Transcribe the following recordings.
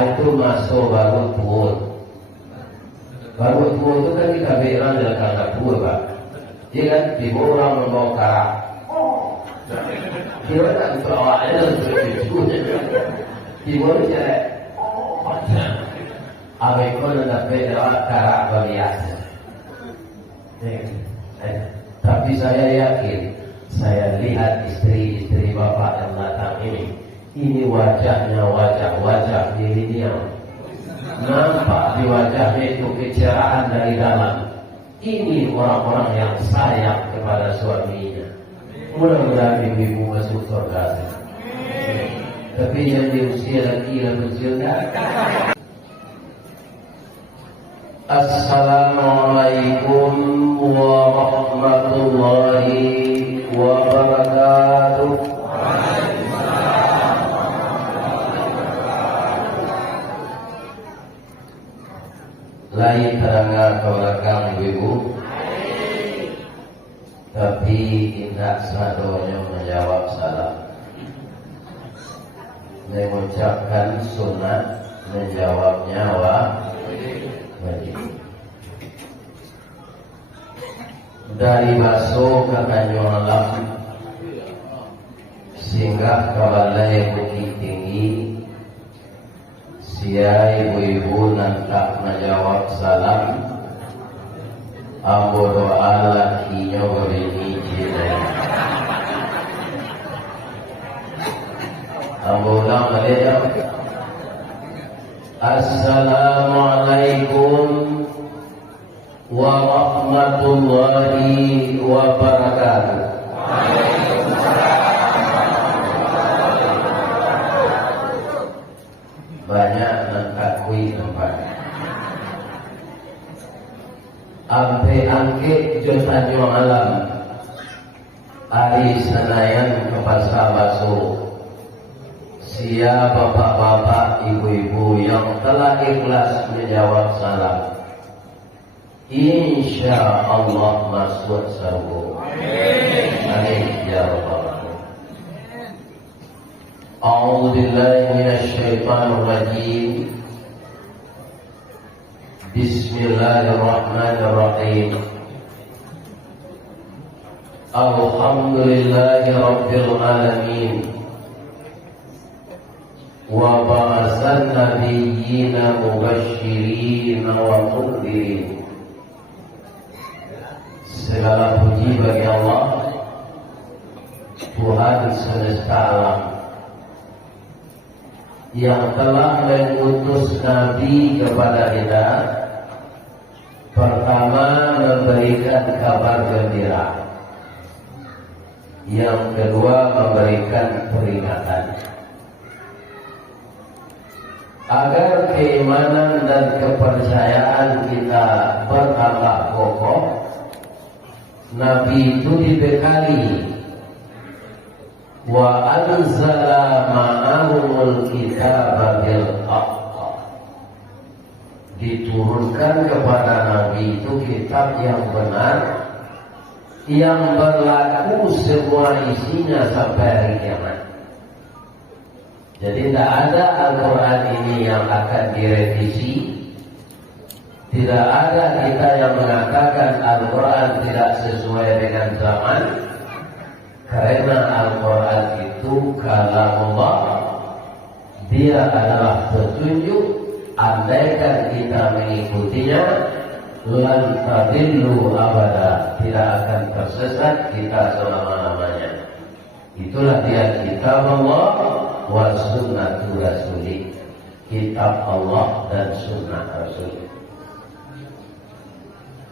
itu masuk baru pun. Baru pun itu kan kita bilang dalam kata pun, Pak. Dia kan tiba orang membawa karak. Dia tak untuk awaknya untuk itu. Tiba dia Abekon nak beda karak berhias. Tapi saya yakin, saya lihat istri-istri bapak yang datang ini wajahnya wajah milenial. Nampak di wajahnya itu kecerahan dari dalam. Ini orang-orang yang sayang kepada suaminya. Mudah-mudahan ibu-ibu masuk surga. Tapi yang di usia lagi yang berjildah. Assalamualaikum warahmatullahi wabarakatuh. Lain terangkan ke belakang ibu-ibu, tapi tidak sadonya menjawab salam. Mengucapkan sunat, menjawabnya wajib. Dari Baso ke Tanjung Alam, singgah ke Balai Bukit Tinggi, sia ibu-ibu nantak menjawab salam. Ambo doa lakinya berini jilai. Ambo ulang balik ya. Assalamualaikum warahmatullahi wabarakatuh. Banyak nangkakui tempat. Ampe angke Tanjung Alam, Ari Senayan ke Pasar Baso. Sia bapak-bapak, ibu-ibu yang telah ikhlas menjawab salam, insya Allah masuk surga. Amin ya rabbal alamin. A'udzu billahi minasy syaithanir rajim. Bismillahirrahmanirrahim. Alhamdulillahi rabbil alamin. Wa ba'atsan nabiyyina mubasysyirin wa mundhirin. Segala puji bagi Allah, Tuhan semesta alam, yang telah mengutus Nabi kepada kita. Pertama, memberikan kabar gembira. Yang kedua, memberikan peringatan. Agar keimanan dan kepercayaan kita bertambah kokoh, Nabi itu dibekali wa anzala ma'ahumul kitaba bil haqq. Diturunkan kepada Nabi itu kitab yang benar, yang berlaku semua isinya sampai hari kiamat. Jadi tidak ada Al-Quran ini yang akan direvisi. Tidak ada kita yang mengatakan Al-Quran tidak sesuai dengan zaman. Karena Al-Quran itu kalamullah, dia adalah petunjuk. Andaikan kita mengikutinya, lan tadillu abada, tidak akan tersesat kita selama-lamanya. Itulah dia kitab Allah wa sunnatu rasulih, kitab Allah dan sunnah Rasul.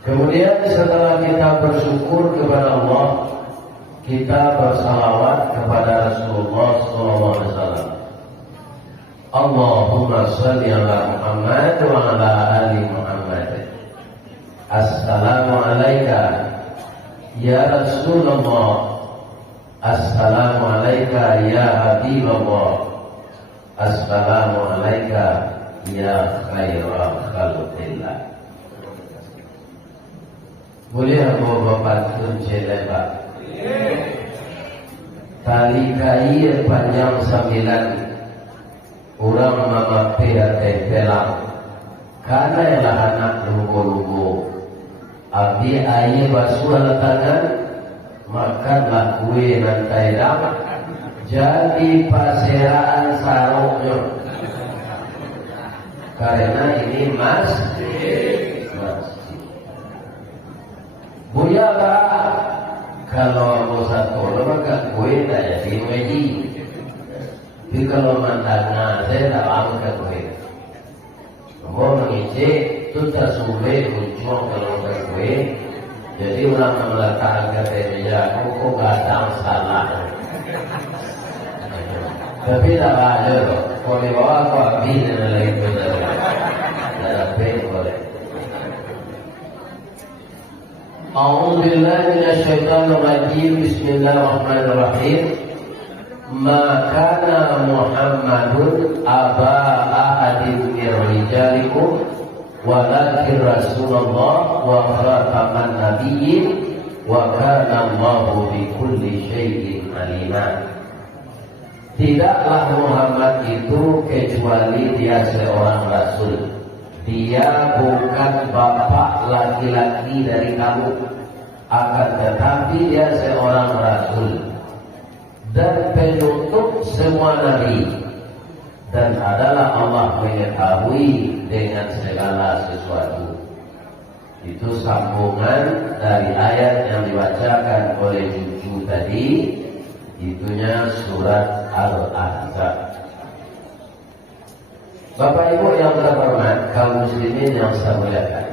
Kemudian setelah kita bersyukur kepada Allah, kita bersalawat kepada Rasulullah SAW. Allahumma salli ala Muhammad wa ala ali Muhammad. Assalamu alayka ya Rasulullah. Assalamu alayka ya Habibullah. Assalamu alayka ya khairal khalqillah. Boleh aku berpantun Pak? Tali kain panjang 9, Urang mamampir tempelang karena ialah anak lugu-lugu. Abdi aye basuh tangan, makanlah kue nantai damat, jadi paseraan sarungnya. Karena ini masjid. Buyalah kalau mau satu maka kue tak jadi meji. Tapi kalau mandangnya saya tak mau ke kue. Mau mengisi itu tersulit muncul kalau ke kue. Jadi orang meletakkan ke meja, kok gadang salah. Tapi tak ada loh. Kalau dibawa kau habis dan lain benar. Tapi boleh. A'udzubillahi minasyaitonirrajim. Bismillahirrahmanirrahim. Ma kana Muhammadun aba ahadin min rijalikum walakin Rasulullah wa khataman nabiyyin wa kana Allahu bikulli syai'in alima. Tidaklah Muhammad itu kecuali dia seorang rasul. Dia bukan bapak laki-laki dari kamu, akan tetapi dia seorang rasul dan penutup semua nabi, dan adalah Allah mengetahui dengan segala sesuatu. Itu sambungan dari ayat yang dibacakan oleh cucu tadi, itunya surat Al-Ahzab. Bapak Ibu yang terhormat, kaum muslimin yang saya muliakan,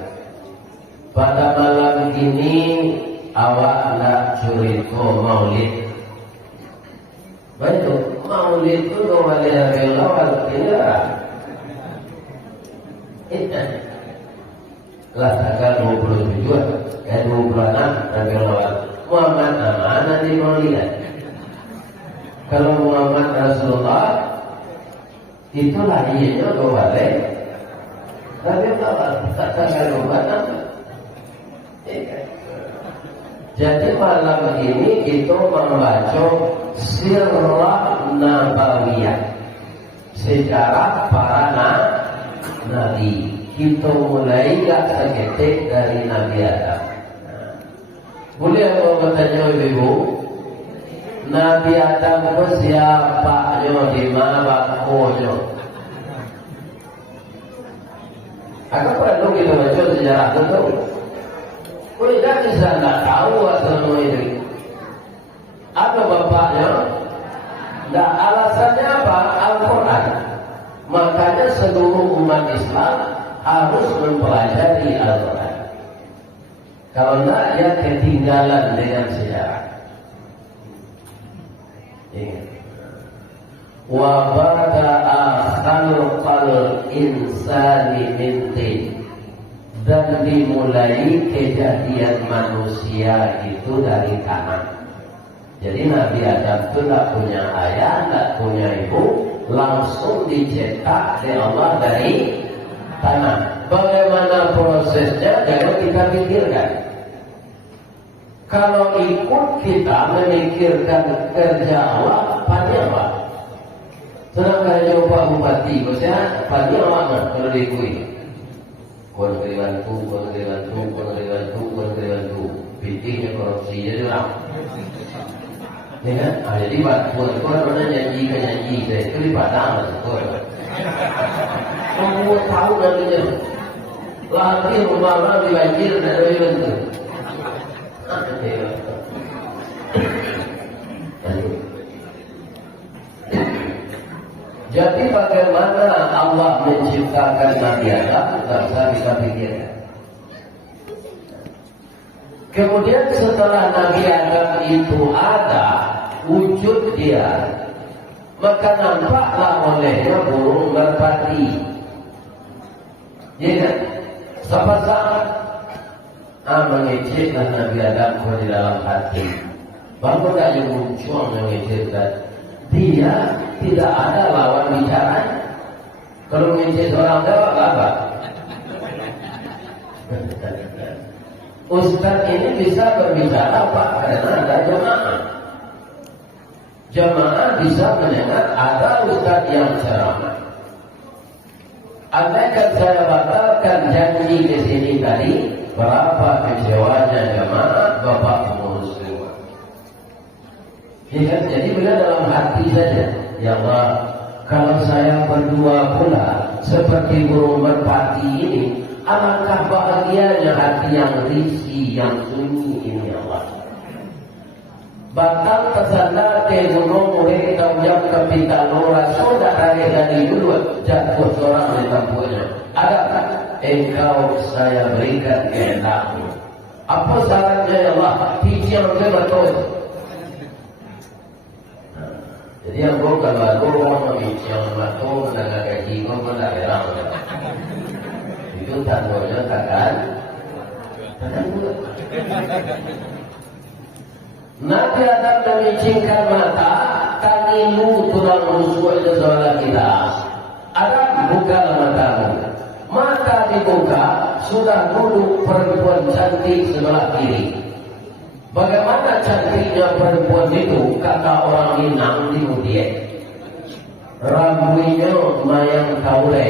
pada malam ini awak nak cerita maulid. Baik, maulid itu wali Rabiul Awal tidak. Lah tanggal 27, 26 Rabiul Awal. Muhammad mana di maulid? Kalau Muhammad Rasulullah itu lahirnya ke wali. Tapi kalau tanggal 26. Jadi malam ini kita membaca Sirah Nabawiyah, sejarah para nabi. Kita mulai gak seketik dari Nabi Adam. Boleh aku bertanya ibu, Nabi Adam itu siapanya, di mana bakonya? Aku perlu kita baca sejarah itu. Kau tidak bisa tak tahu asal ini. Apa bapaknya? Nah, alasannya apa? Al-Quran. Makanya seluruh umat Islam harus mempelajari Al-Quran. Kalau tidak, dia ketinggalan dengan sejarah. Ingat. Wa bada'a khalqal insani min tin. Dan dimulai kejadian manusia itu dari tanah. Jadi Nabi Adam itu tidak punya ayah, tidak punya ibu, langsung dicetak oleh Allah dari tanah. Bagaimana prosesnya? Jangan kita pikirkan. Kalau ikut kita memikirkan kerja Allah, panjang apa? Sedangkan coba bupati, maksudnya panjang apa kalau diikui? Kontribantu, pintingnya korupsi jadi orang. Ya kan? Jadi bantuan itu ada nyanyi ke nyanyi, saya itu di Padang lah. Semua tahu namanya. Lagi rumah di banjir dan dari bentuk. Jadi bagaimana Allah menciptakan Nabi Adam, tak usah kita pikirkan. Kemudian setelah Nabi Adam itu ada, wujud dia, maka nampaklah olehnya burung merpati. Ya, sama-sama mengeceklah Nabi Adam di dalam hati. Bapak tak yang muncul mengecekkan. Dia tidak ada lawan bicara. Kalau mengecek orang Jawa apa? Ustaz ini bisa berbicara apa? Karena ada jemaah. Jemaah bisa mendengar ada ustaz yang ceramah. Andaikan saya batalkan janji di sini tadi, berapa kecewanya jemaah bapak pengurus rumah. Ya, jadi bila dalam hati saja, ya Allah, kalau saya berdua pula seperti burung merpati ini, alangkah bahagianya hati yang risih, yang sunyi ini, ya Allah. Batal tersandar ke gunung murid taujab kepital rasul dari dulu jatuh seorang di tampuknya. Adakah engkau saya berikan kehendakmu? Apa syaratnya, ya Allah? Hiji yang betul. Jadi yang gue kalau aku mau yang betul mendagang gaji gue mendagang itu tandanya takkan gue. Nabi Adam memicingkan mata, tangimu tulang rusuk itu saudara kita. Adam buka matamu. Mata dibuka, sudah duduk perempuan cantik sebelah kiri. Bagaimana cantiknya perempuan itu? Kata orang Minang di Mudiek. Rambutnya mayang kaure,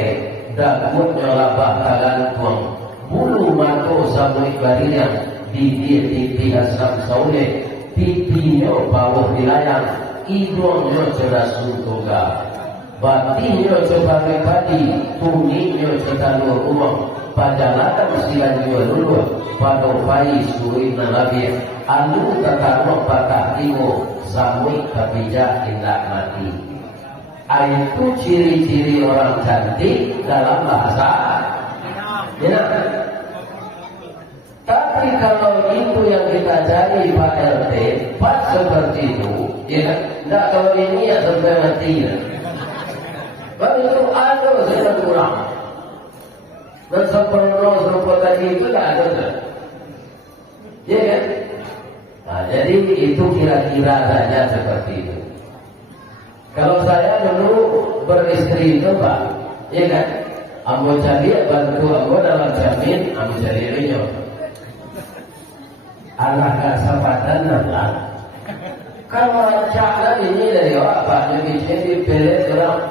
dagutnya labah tagantuang, bulu mato samui barinya, bibir asam saule. Pipinya bawah dilayang, hidungnya cerdas suntuga, batinnya sebagai padi, tuningnya setalur uang, pajalakan silannya luluh, padopai suri nalabir, alu tataruk patah timur, samui kabijak indah mati. Itu ciri-ciri orang cantik dalam bahasa. Ya. Tapi kalau itu yang kita cari Pak RT, pas seperti itu, ya, tidak kalau ini ya sampai mati. Baru itu ada sudah kurang. Dan serupa tadi itu tidak ada. Ya kan? Nah, jadi itu kira-kira saja seperti itu. Kalau saya dulu beristri itu Pak, ya kan? Ambo cari bantu ambo dalam jamin, ambo cari rinyo. Allah kesempatan nambah. Kalau cara ini dari apa? Jadi dipilih orang.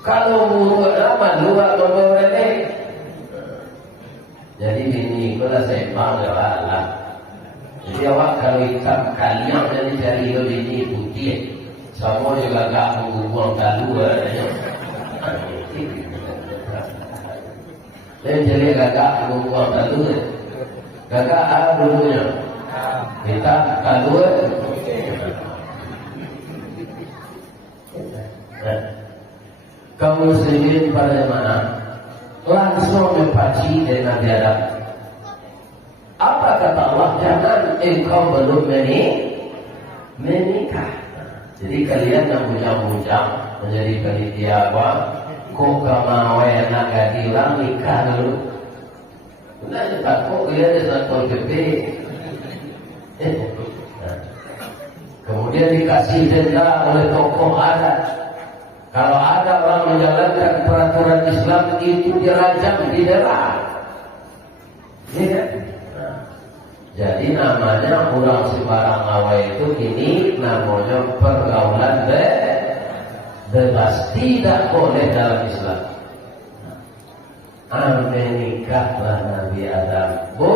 Kalau buruk nama luar membawa ini. Jadi ini kalau sembang ya Allah. Jadi awak kalau hitam kalian jadi cari ini putih. Semua juga gak mengubuang keluar. Jadi gak mengubuang keluar. Gagak ada dulunya. Kita kedua. Kaum muslimin pada mana langsung mempaci dengan Adam. Apa kata Allah? Jangan engkau belum menikah. Jadi kalian yang bujang-bujang menjadi panitia apa? Kok kamawe nak gadilang nikah dulu. Nah, takut dia ada satu gede. Kemudian dikasih denda oleh tokoh adat. Kalau ada orang menjalankan peraturan Islam itu dirajam, didera. Ya. Nah, jadi namanya orang sembarang awal itu ini namanya pergaulan bebas, tidak boleh dalam Islam. Menikahlah Nabi Adam. Bu,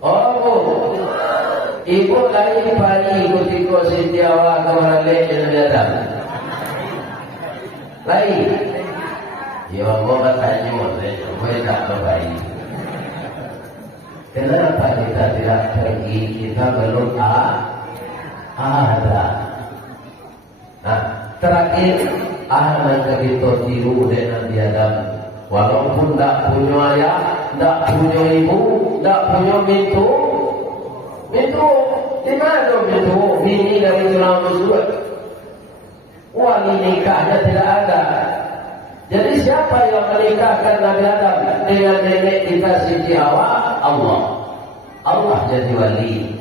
oh bu, ibu lain pagi kutiko setiawa kawale Nabi Adam. Lain. Ya Allah katanya, gue tak berbaik. Kenapa kita tidak pergi? Kita belum ada. Nah, terakhir, anak kita tiru dengan Nabi Adam. Walaupun tak punya ayah, tak punya ibu, tak punya mintu, di mana mintu? Bini dari tulang rusuk. Wali nikahnya tidak ada. Jadi siapa yang menikahkan Nabi Adam dengan nenek kita Siti Hawa? Allah. Allah jadi wali.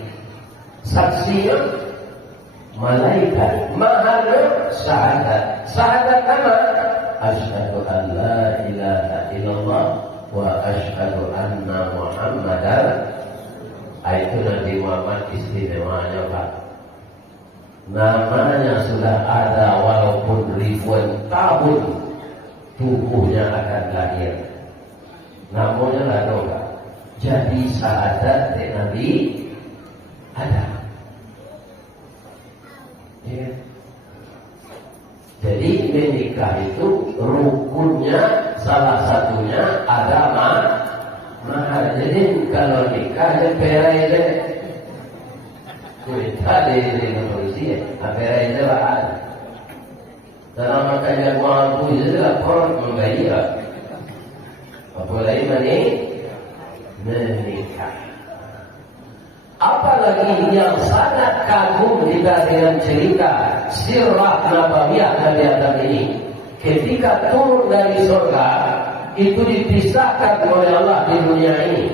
Saksinya malaikat. Mahalnya syahadat. Syahadat nama asyhadu an la ilaha illallah wa asyhadu anna Muhammadar. Itu Nabi Muhammad istimewanya Pak. Namanya sudah ada walaupun ribuan tahun tubuhnya akan lahir. Namanya lah doa. Jadi syahadat Nabi Adam. Ya. Jadi menikah itu rukunnya salah satunya ada mahar. Jadi kalau nikah ya perai deh. Kita di polisi ya, perai deh lah. Dalam makanya mampu juga korup membayar. Apalagi menikah. Apalagi yang sangat kagum kita dengan cerita sirah nabawiyah Nabi Adam ini. Ketika turun dari surga, itu dipisahkan oleh Allah di dunia ini.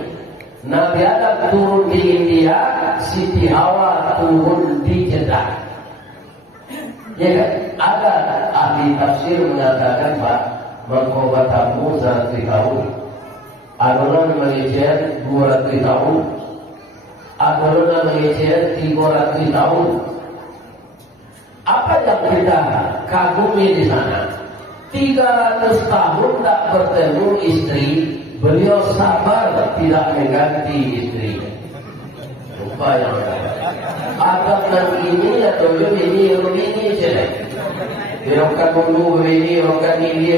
Nabi Adam turun di India, Siti Hawa turun di Jeddah. Ya kan? Ada ahli tafsir mengatakan Pak, mengkobatamu 100 tahun, adonan Malaysia 200 tahun, adonan Malaysia 300 tahun. Apa yang kita kagumi di sana? 300 tahun tak bertemu istri, beliau sabar tidak mengganti istri. Lupa yang ada yang ini atau ini saja. Dirokan dulu ini, rokan ini,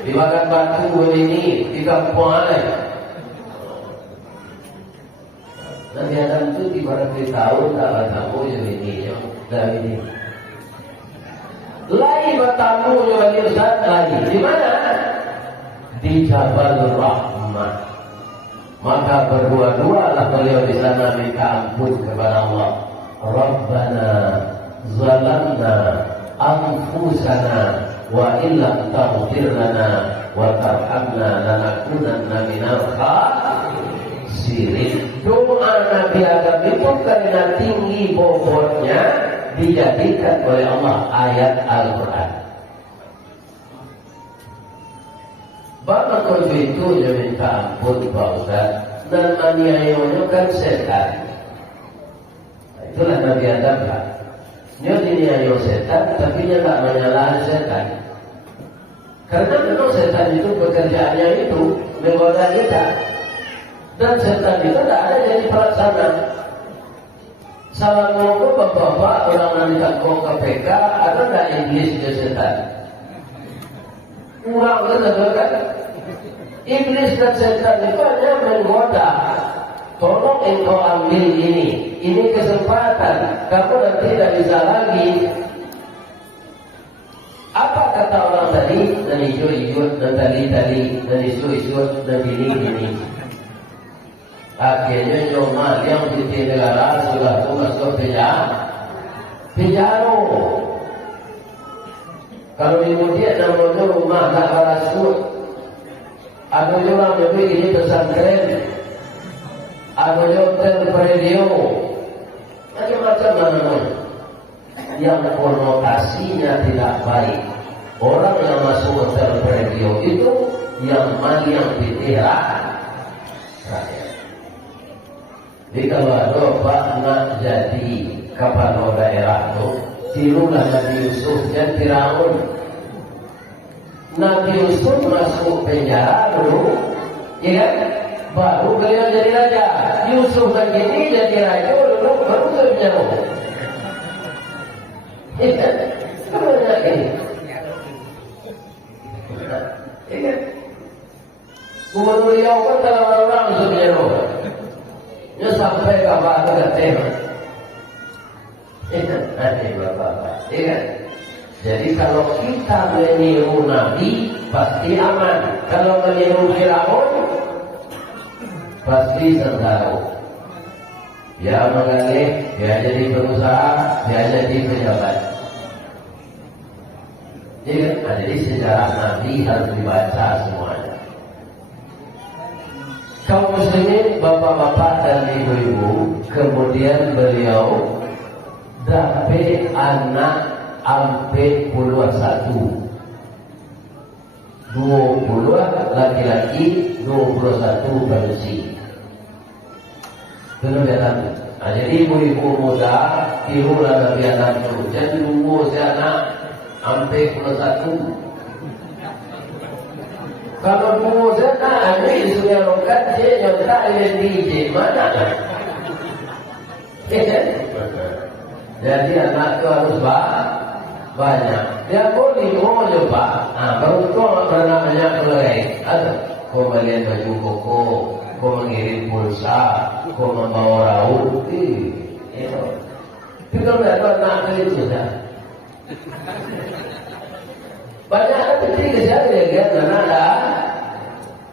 dimakan batu ini, di kampung lain. Nabi Adam itu di barat tahun tak bertamu yang ini, dari ini. Lain bertamu yang Ustaz lagi. Di mana? Di Jabal Rahmah. Maka berdua-dualah beliau di sana minta ampun kepada Allah. Rabbana zalamna anfusana wa illam taghfir lana wa tarhamna lanakunanna minal khasirin. Doa Nabi Adam itu karena tinggi bobotnya dijadikan oleh Allah ayat Al-Quran. Bapak kau itu dia minta ampun Pak Ustaz, dan aniayanya kan setan. Itulah Nabi Adam kan. Dia diniayo setan, tapi dia tak menyalahkan setan. Karena memang setan itu pekerjaannya itu menggoda kita. Dan setan itu tak ada jadi pelaksana. Salah ngomong bapak-bapak orang nanti tak kau KPK, ada tak iblis dia setan? Kurang kan? Iblis dan setan itu hanya menggoda. Tolong engkau ambil ini kesempatan. Kamu nanti tidak bisa lagi. Apa kata orang tadi? Dan hijau-hijau, dan tadi, dan isu-isu, dan ini. Akhirnya nyomal yang di negara sudah masuk penjara. Kalau kemudian namanya rumah tak berasut, ada orang lebih ini pesantren, ada hotel radio, macam-macam mana yang konotasinya tidak baik. Orang yang masuk hotel radio itu yang yang ditirak. Jadi kalau ada Pak nak jadi kepala daerah itu, tirulah Nabi Yusuf dan Firaun. Nabi Yusuf masuk penjara dulu, ya kan? Baru beliau jadi raja. Yusuf kan gini jadi raja dulu, baru ke penjara. Ya kan? Kalau nak ini, ya kan? Gubernur beliau kan kalau orang masuk penjara. Dia sampai kabar ke tema. Nanti bapak-bapak, kan? Jadi kalau kita meniru Nabi pasti aman. Kalau meniru Firaun pasti sendiri. Dia mengalir, dia jadi pengusaha, dia jadi pejabat. Jadi sejarah Nabi harus dibaca semuanya. Kaum muslimin, bapak-bapak dan ibu-ibu, kemudian beliau dapat anak sampai puluhan 1. 20 laki-laki, 21 manusia. Itu Nabi Adam. Jadi ibu-ibu muda tirulah Nabi Adam dulu. Jadi umur si anak sampai 21. Kalau pengusaha ini sudah rokat je nyata yang DJ mana? Jadi anak itu harus banyak. Dia boleh mau coba. Baru kau pernah banyak mulai. Ada kau melihat baju koko, kau mengirim pulsa, kau membawa raut. Tapi kalau tidak tahu anak itu sudah. Banyak anak kecil saja dia karena ada.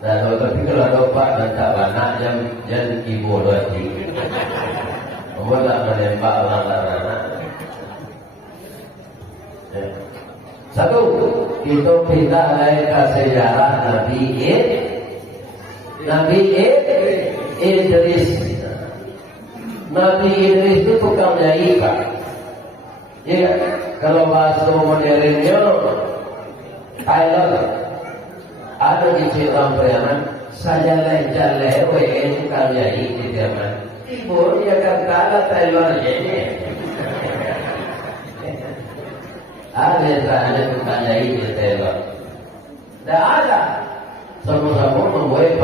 Nah, tapi kalau ada pak dan tak banyak yang ibu lagi. Kamu tak menembak anak-anak. Satu, kita pindah dari ke sejarah Nabi Idris. Nabi Idris itu tukang nyai pak. Ya, kalau bahasa modernnya Tyler ada di cerita periaman saya lewe itu kalian di zaman ibu dia kata ada Tyler ini ada saja tukangnya ini Tyler tidak ada sama-sama membuat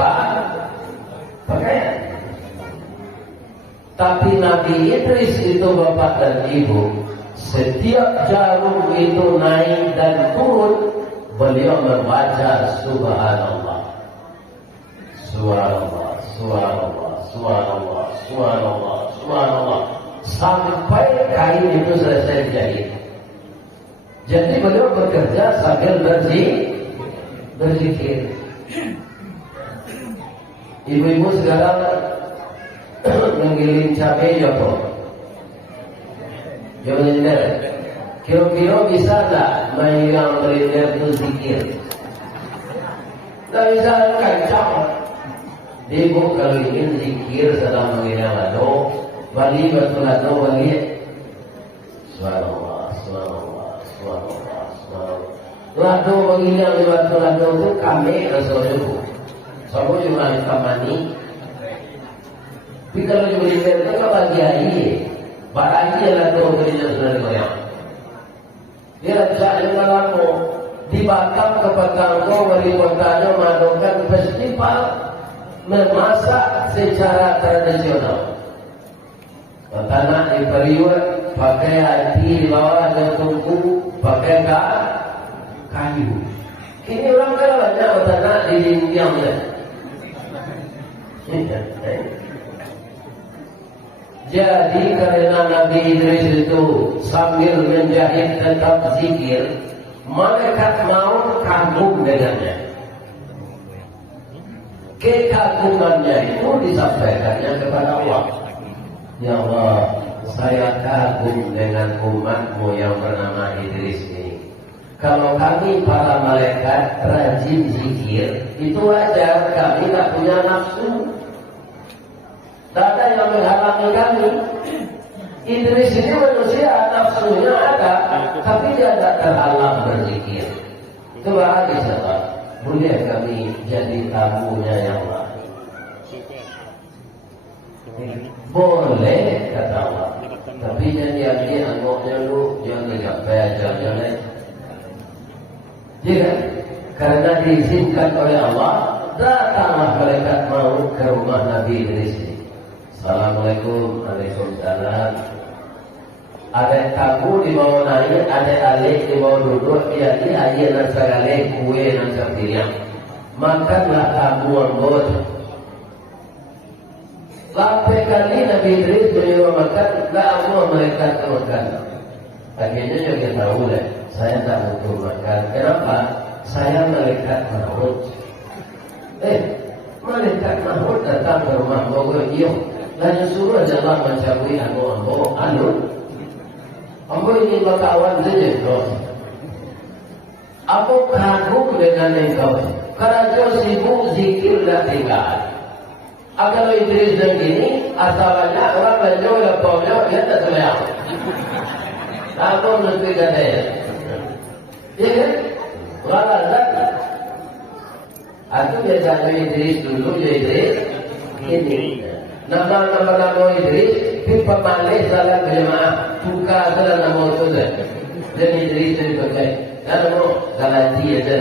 pakaian tapi Nabi Idris itu bapak dan ibu setiap jarum itu naik dan turun beliau membaca subhanallah subhanallah subhanallah subhanallah subhanallah subhanallah sampai kain itu selesai dijahit. Jadi beliau bekerja sambil berzikir. Ibu-ibu sekarang menggiling cabai ya kok jangan kira-kira bisa tak yang berinder itu zikir? Tak bisa kacau. Ibu kalau ingin zikir sedang mengira lado, balik betul lado balik. Subhanallah, subhanallah, subhanallah, subhanallah. Lado mengira betul lado itu kami rasulullah. Semua juga kamani. Tapi kalau berinder itu kan bagi hari, barangnya lado berinder sudah goyang. Dia tidak dengar di Batam ke Petanggo wali kotanya mengadakan festival memasak secara tradisional. Tanah di periwet pakai hati di bawah ada tungku pakai kayu. Ini orang kan banyak tanah di Indiang ya. Jadi karena Nabi Idris itu sambil menjahit tetap zikir, malaikat maut kagum dengannya. Kekagumannya itu disampaikannya kepada Allah. Ya Allah, saya kagum dengan umatmu yang bernama Idris ini. Kalau kami para malaikat rajin zikir, itu wajar, kami tak punya nafsu. Tak ada yang menghalangi kami. Idris ini manusia, nafsunya ada, tapi dia tidak terhalang berzikir. Itu bahagia sahabat. Boleh kami jadi tamunya yang lain? Boleh, kata Allah. Tapi janji anggotnya lu jangan sampai aja. Jika karena diizinkan oleh Allah, datanglah malaikat maut ke rumah Nabi Idris ini. Assalamualaikum, waalaikumsalam. Ada tabu di bawah naik, ada alik di bawah duduk, jadi aja nasagale kue nasabiriang. Makanlah tabu anggota. Sampai kali Nabi Idris menyuruh makan, tak semua mereka makan. Akhirnya juga tahu lah, saya tak butuh makan. Kenapa? Saya malaikat maut. Malaikat maut datang ke rumah Bogor, dan suruh adalah mencabui ambo ini bakawan saja bro. Aku kagum dengan engkau karena kau sibuk zikir dan tinggal. Kalau Idris dan gini asalnya orang banyak yang bawanya dia tak selayang. Aku mesti kata ya kan? Orang ada aku biasanya Idris dulu ya Idris ini nama Idris pipa malai salah berjemaah buka salah nama itu dan Idris itu pakai kalau mau galati aja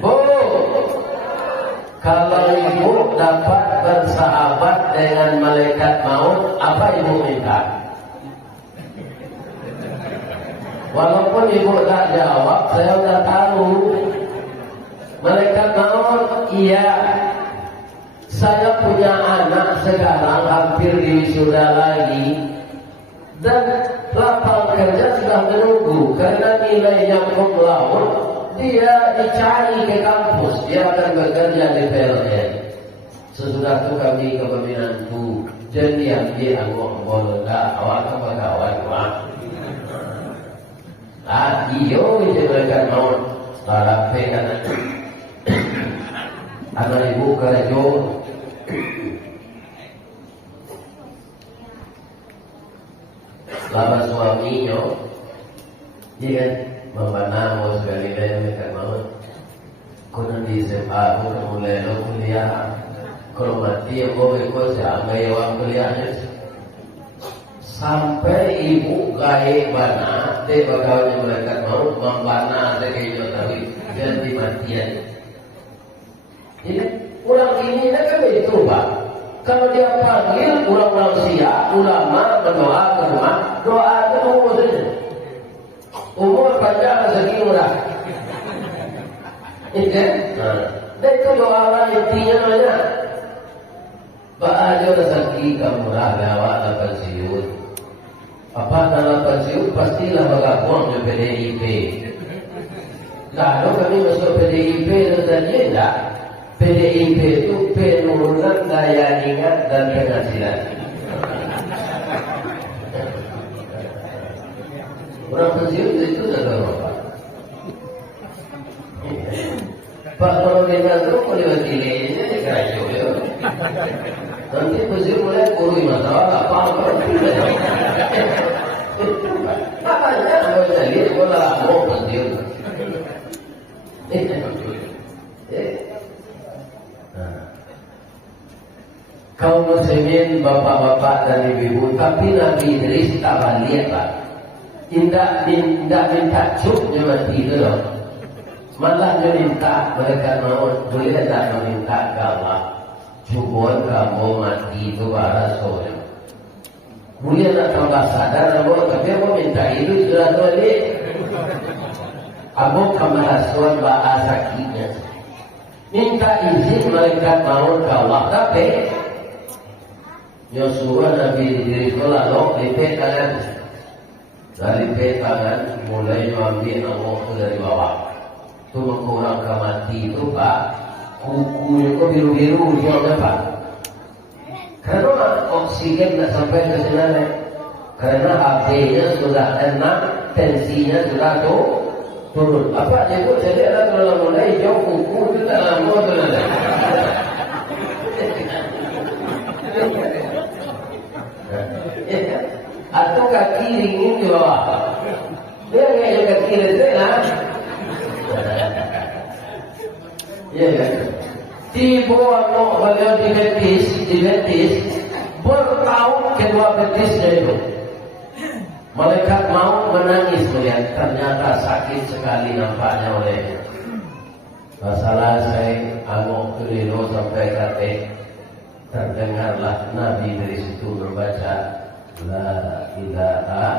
Bu, kalau ibu dapat bersahabat dengan malaikat maut, apa ibu minta? Walaupun ibu tak jawab, saya udah tahu. Malaikat maut, iya. Saya punya anak sekarang hampir diwisuda lagi. Dan lapang kerja sudah menunggu. Karena nilainya cum laude, dia dicari ke kampus. Dia akan bekerja di PLN. Sesudah itu kami kepemimpinanku. Jadi yang dia ngomong awak kawan wah. Iyo itu mereka mau tarapekan anak ibu kerja. Lama suaminya dia membangun sekali mereka mau konon di SMA konon mulai kuliah kalau mati yang mau ikut sampai orang kuliahnya sampai ibu gaya bana dia bagaimana mereka mau membana sekalinya tapi jadi matian. Jadi orang ini kan begitu pak. Kalau dia panggil orang-orang siap, ulama berdoa ke rumah, doa itu umur saja. Umur panjang rezeki murah. Iya. Dan itu doa lah intinya banyak. Pak aja rezeki kamu murah dan pensiun. Apa dalam pensiun pastilah bergabung di PDIP. Lalu kami masuk PDIP dan tidak. PDIP itu penurunan daya ingat dan penghasilan. Orang pensiun itu sudah apa? Pak kalau dengan itu mau diwakili ini dikasih ya. Nanti pensiun mulai kurui masalah apa? Makanya mau jadi bola mau pensiun. Kaum muslimin, bapak-bapak dan ibu-ibu, tapi Nabi Idris tak balik pak. Tidak minta cuknya mati itu loh. Malah dia minta mereka mau boleh tak meminta ke Allah. Cukun kamu mati itu barasonya. Boleh nak tambah sadar kamu, tapi aku minta itu sudah balik. Aku kemarasuan bahasa sakitnya. Minta izin mereka mau ke Allah, tapi Yosua Nabi Idris lalu lipet tangan dari tangan mulai mengambil Allah dari bawah itu mengurangkan mati itu pak kukunya kok biru-biru dia pak karena oksigen tidak sampai ke sana karena HP-nya sudah enak tensinya sudah turun apa dia kok jadi ada kalau mulai jauh kuku itu tak lama benar. Atau kaki ringin di bawah. Dia kayaknya kaki ringin lah. Ya kan. Tiba no beliau di betis, bertahu kedua betisnya itu. Malaikat mau menangis melihat ternyata sakit sekali nampaknya olehnya. Masalah saya amok keliru sampai kata terdengarlah Nabi dari situ membaca La ilaha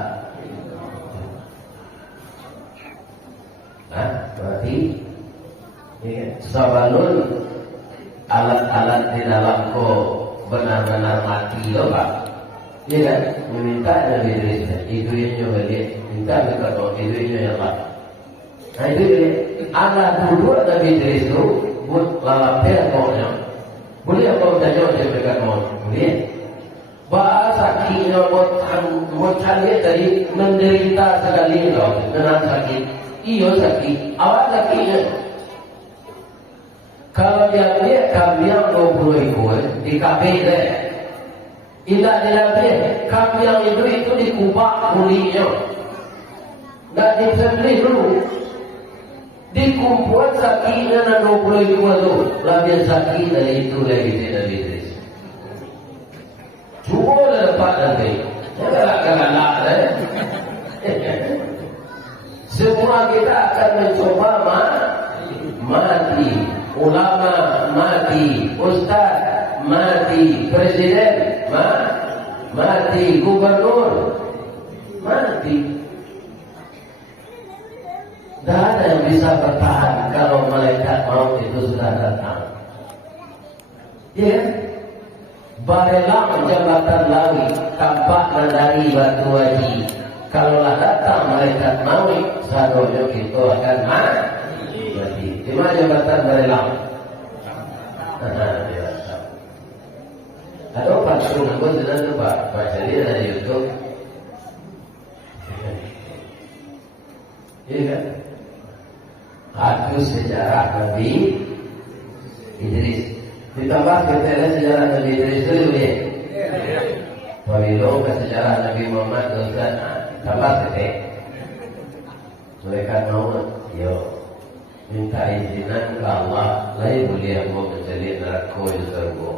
berarti sabalun alat-alat di dalam benar-benar mati loh pak. Iya kan? Meminta Nabi Idris itu yang nyoba lihat minta dekat orang itu yang Allah. Nah itu dia anak dulu Nabi Idris itu buat lalapnya kaunya. Boleh apa tanya dia dekat orang? Boleh. Bahasa sakitnya buat kalian tadi menderita sekali loh dengan sakit. Iyo sakit, awak sakitnya. Kalau dia lihat kami yang 20 ekor di KPD, tidak dilatih kami yang itu dikubah kulitnya, nggak disembelih dulu. Dikumpul sakitnya dan 20 ekor itu lebih sakit dari itu lagi tidak bisa. Cuma dapat nanti, galak-galak semua kita akan mencoba mati, ulama mati, ustaz mati, presiden mati, gubernur mati. Tidak ada yang bisa bertahan kalau malaikat maut itu sudah datang. Ya, barelang jambatan lawi tampak dari batu wajib. Kalaulah datang malaikat maut, sadonya kita akan mati. Di mana jambatan barelang? Ada apa? Suruh aku sedang lupa. Baca dia dari YouTube. Iya kan? Aku sejarah Nabi Idris. Ditambah kita sejarah Nabi Idris dulu ya. Wabilu ke sejarah Nabi Muhammad dan tambah kita. Mereka mau yo minta izinan ke Allah, lain boleh mau menjadi neraka di surga.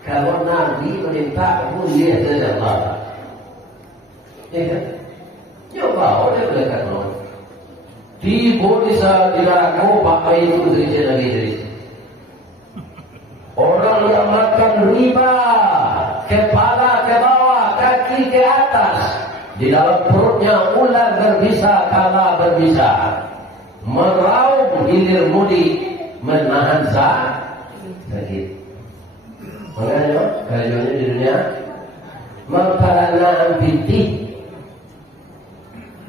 Kalau Nabi minta boleh saja Allah. Ya kan? Coba oleh mereka mau. Di bodisa di neraka pakai itu dari Nabi Idris. Orang yang makan riba, kepala ke bawah, kaki ke atas, di dalam perutnya ular berbisa, kala berbisa, meraup hilir mudik, menahan sakit. Makanya kajiannya di dunia mengkarena binti,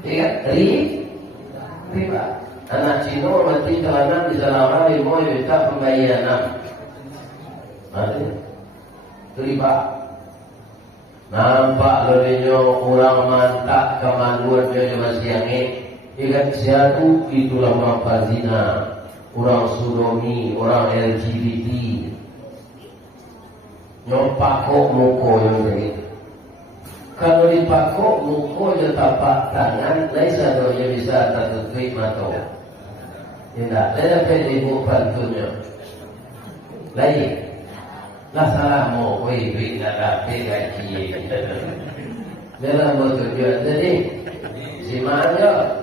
ya riba. Anak Cina mati celana di selama 5 juta pembayaran. Ada riba. Nampak lebihnya orang mantap kemaluannya masih yang ikat siatu itulah mampu zina, orang sodomi, orang LGBT. Nyopakok muko yang begitu. Kalau dipakok muko yang tapak tangan, lain sadonya bisa tertutup mata. Tidak, saya dapat ibu bantunya. Lain. Lah salah mau wei nak dapat gaji. Dalam tujuan jadi si mana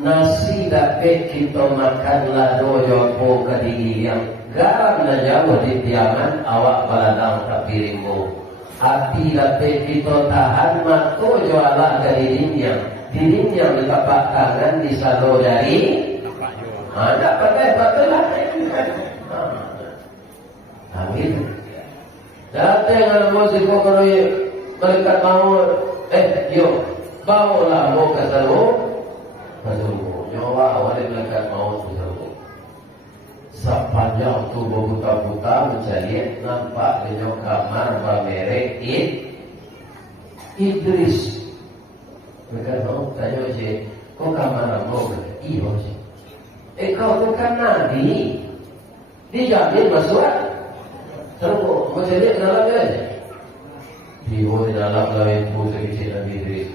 nasi dapat kita makan lado jopo kediri yang garam na jauh di piaman awak baladang tak piringmu. Hati dapat kita tahan mato jualah dari dinding yang ditapak tangan di sado dari ada pakai patulah. Amin. Datang musik kalau mereka mau yo bawalah mau ke sana nyawa awalnya mereka mau ke sana sepanjang tubuh buta-buta mencari nampak di kamar bamerek Idris. Mereka mau tanya je kau kamar mau iya je kau tu kan Nabi dijamin masuk terus mencari dalam dia Biho di dalam lain putri kecil Nabi Idris.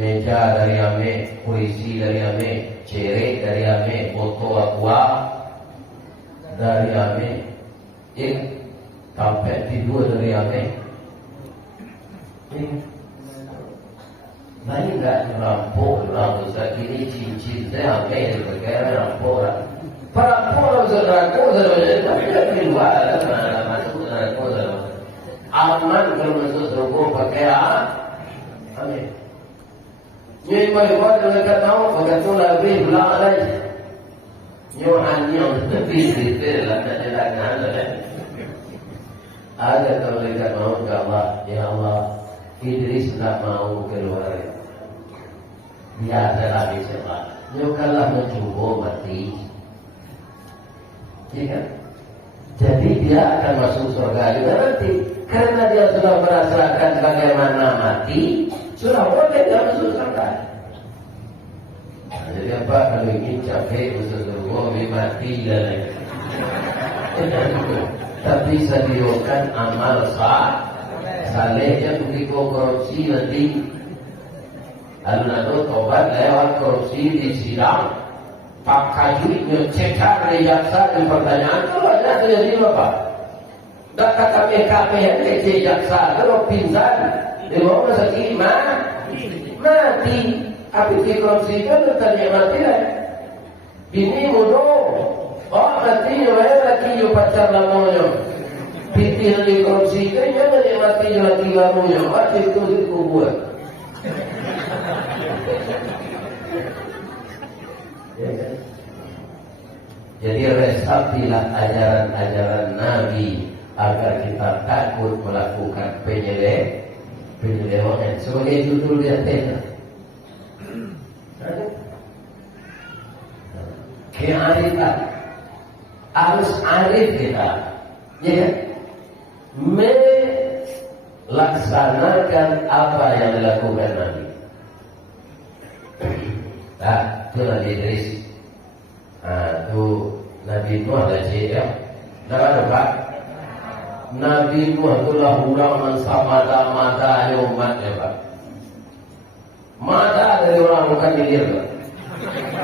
Meja dari ame, kursi dari ame, cerek dari ame, foto aqua dari ame, kampet tidur dari ame. Lain tak rampok, sakini cincin saya ame berkaya rampok. Para saudaraku, saudara tidak keluar masuk saudaraku, aman kalau masuk surga pakai amin. Ini mereka dekat tahu pakai tu lebih belang lagi. Nyuhannya lebih detail lah tak ada. Ada kalau dekat mau ke Allah, ya Allah, Idris tak mau keluar. Dia adalah siapa? Nyukalah mencuba mati. Ya kan? Jadi dia akan masuk surga juga nanti. Karena dia sudah merasakan bagaimana mati, sudah boleh dia masuk surga. Nah, jadi apa kalau ingin capek masuk surga, mati dan tapi sediakan amal saleh yang berikut korupsi nanti. Lalu tobat lewat korupsi di sidang. Pakai duitnya cekar dari jaksa dan pertanyaan itu ada terjadi apa? Tak kata PKP yang kecil jaksa kalau pingsan di bawah sakit mah Mati. Tapi dikongsikan tentang mati lah. Bini mudo. Oh mati laki yo pacar lamonyo. Pitih dikongsikan jangan mati laki lamonyo. Mati itu dikubur. Ya kan? Jadi resapilah ajaran-ajaran Nabi agar kita takut melakukan penyelewengan. Sebagai judul dia tema. Kearifan harus arif kita, ya kan? Melaksanakan apa yang dilakukan Nabi. Nah, itu Nabi Idris. Itu Nabi Nuh ada cerita. Nah, ada Pak. Nabi Nuh itulah orang yang mata-mata umat ya Pak. Mata dari orang bukan hilir Pak.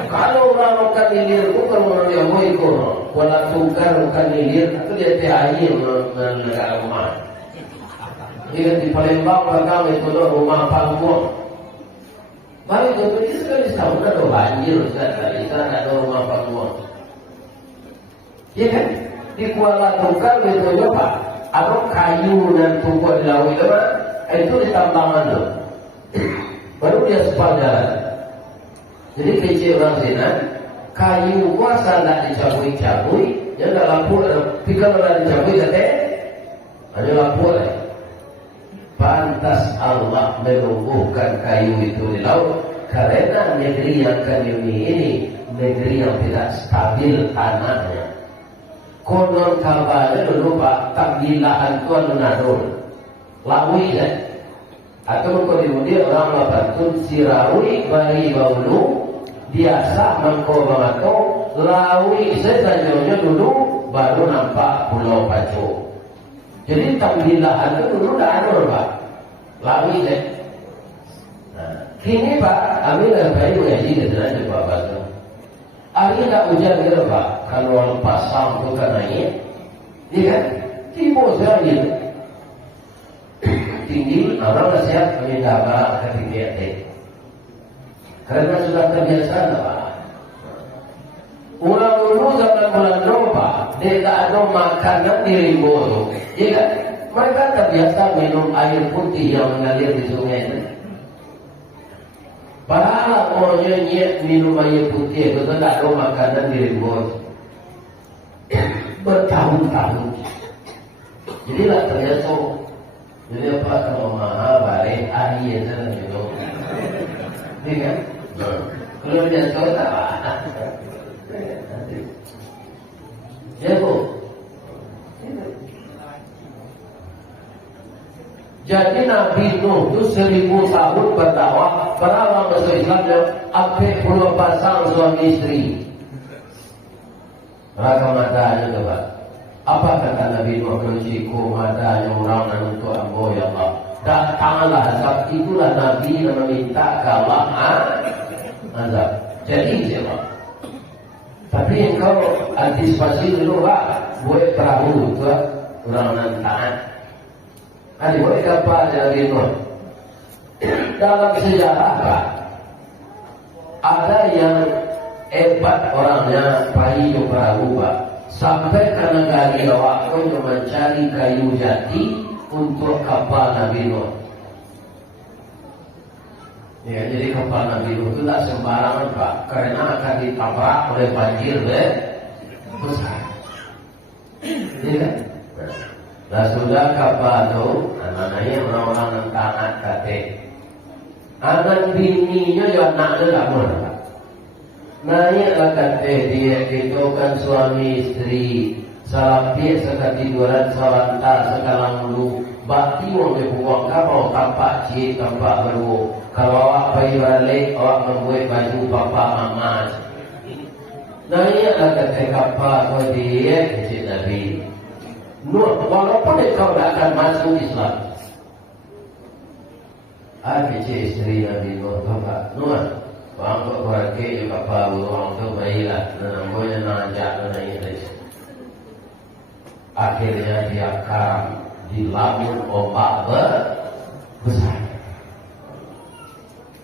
Kalau orang bukan hilir itu kalau orang yang mau ikut, kalau tukar bukan hilir itu dia TAI menegak rumah. Jika di Palembang belakang itu rumah Panggung. Baik itu sekali setahun ada banjir Ustaz, di sana ada rumah Panggung. Ya kan? Di Kuala Tukar itu Pak. Atau kayu dan tumbuh di laut itu di tambangan tuh. Baru dia sepal jalan. Jadi kecil orang sini, kayu kuasa tidak dicabui-cabui, dia tidak lampu. Tapi kalau tidak dicabui, kata, hanya lampu. Pantas Allah menumbuhkan kayu itu di laut karena negeri yang kami ini negeri yang tidak stabil tanahnya. Konon kabarnya dulu Pak, takbilahan tuan menadul lawi kan atau kemudian orang melakukan sirawi bari baulu biasa mengkobato lawi sesanyonya dulu baru nampak Pulau Pacu. Jadi takbilahan itu dulu dah ada Pak, lawi kan. Nah, kini Pak, ambil bayu ngaji ke sana Pak Batu. Hari tak hujan gitu Pak. Kalau pasang itu kan naik, iya kan? Timur sekali. Tinggi, orang nasihat meminta barang ketinggian. Karena sudah terbiasa Pak. Orang dulu zaman Belanda Pak, dia tak ada makanan di Rimbo, iya kan? Mereka terbiasa minum air putih yang mengalir di sungai itu. Padahal orangnya minum air putih itu tak ada makanan di Rimbo. Bertahun-tahun. Jadi lah ternyata jadi apa kalau mahal balik air sana gitu. Ini kan? Kalau dia tahu tak apa. Ya Bu. Jadi Nabi Nuh itu 1000 tahun berdakwah, berapa masuk Islam yang sampai puluh pasang suami istri. Raga matanya coba. Apa kata Nabi Nuh menciku matanya orang dan untuk ambo ya Allah. Datanglah azab, itulah Nabi yang meminta ke Allah azab. Jadi siapa? Tapi engkau antisipasi dulu Pak, buat perahu itu orang yang taat. Ada buat kapal Nabi Nuh. Dalam sejarah Pak, ada yang hebat orangnya bayi perahu Pak. Sampai ke negara waktu untuk mencari kayu jati untuk kapal Nabi Nuh. Ya, jadi kapal Nabi Nuh itu tak sembarangan Pak, karena akan ditabrak oleh banjir besar. Ya kan? Nah sudah kapal itu, anaknya orang-orang yang taat kata, anak bininya juga anaknya tak boleh Pak. Naiklah kata dia itu kan suami istri salapik sekatiduran salanta sekalang lu bakti wong buang kapal tampak cik tampak baru kalau awak pergi balik awak membuat baju bapa mama. Naiklah kata kapal kau dia kecil Nabi Nuh walaupun kau tak akan masuk Islam kecil istri Nabi Nuh bapak Nuh orang tu pergi juga baru orang tu bayilah namanya nanjak naik akhirnya dia karam di lamun ombak besar.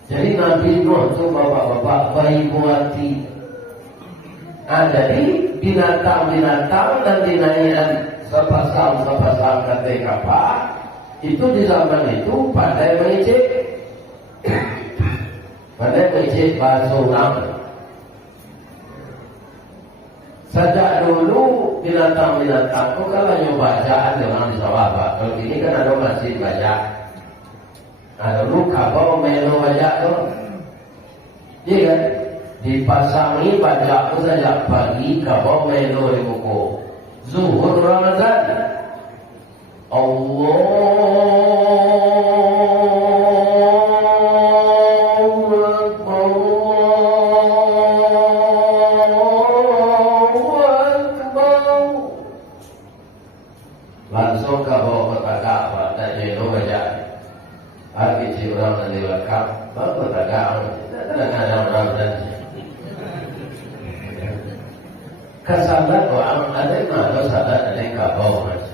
Jadi Nabi Nuh itu bapak-bapak bayi buati. Jadi binatang-binatang dan dinaikan sepasang kata kapal itu di zaman itu pandai mengicip bahasa orang. Sejak dulu binatang-binatang itu kalau yang bacaan memang di sawah Pak. Kalau ini kan ada masjid banyak. Ada dulu kabau melo banyak tu. Iya kan? Dipasangi bajak itu sejak pagi kabau melo di buku. Zuhur Ramadan. Langsung kabau bertagak Pak. Tak melo banyak. Hari si orang yang dilekap, baru bertagak. Kadang-kadang kesadaran orang ada yang sadar ada yang kabau macam.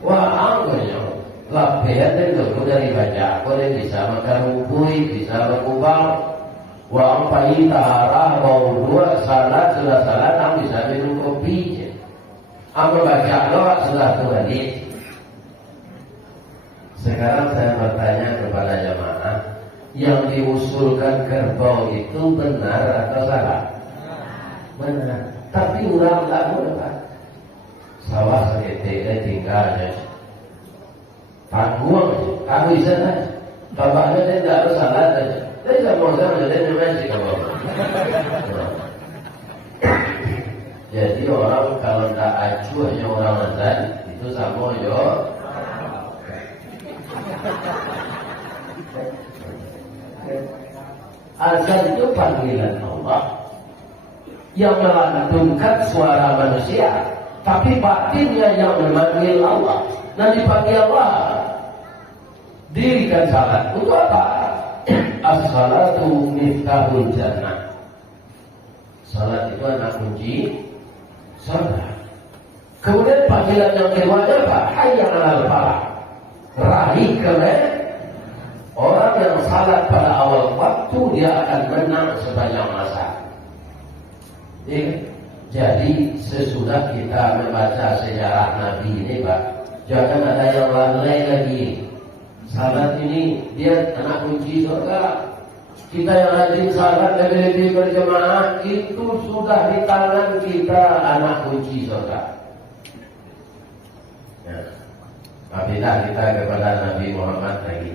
Wah, anggonya lapihan dan dulu dari baca, kau dia bisa makan rubui, bisa berkubang. Wah, pagi tahara bau dua salat sudah salat, ang bisa minum kopi. Ang baca doa sudah tulis. Sekarang saya bertanya kepada jamaah, yang diusulkan kerbau itu benar atau salah? Benar. Tapi orang tak boleh. Sawah seketika tinggalnya. Tanggung, kamu bisa kan? Bapaknya dia tak harus salah saja. Dia tak mau sama dia nyemasi kamu. Jadi orang kalau tak acuhnya orang azan itu sama yo. Azan itu panggilan Allah yang melantunkan suara manusia, tapi batinnya yang memanggil Allah. Dan dipanggil Allah, dirikan salat untuk apa? As-salatu miftahul jannah. Salat itu anak kunci surga. Kemudian panggilan yang kedua apa? Hayya 'alal falah. Raih kalian. Orang yang salat pada awal waktu dia akan menang sepanjang masa. Jadi sesudah kita membaca sejarah Nabi ini Pak, jangan ada yang lalai lagi. Salat ini dia anak kunci surga. Kita yang rajin salat lebih-lebih berjemaah itu sudah di tangan kita anak kunci surga. Ya. Apabila kita kepada Nabi Muhammad lagi,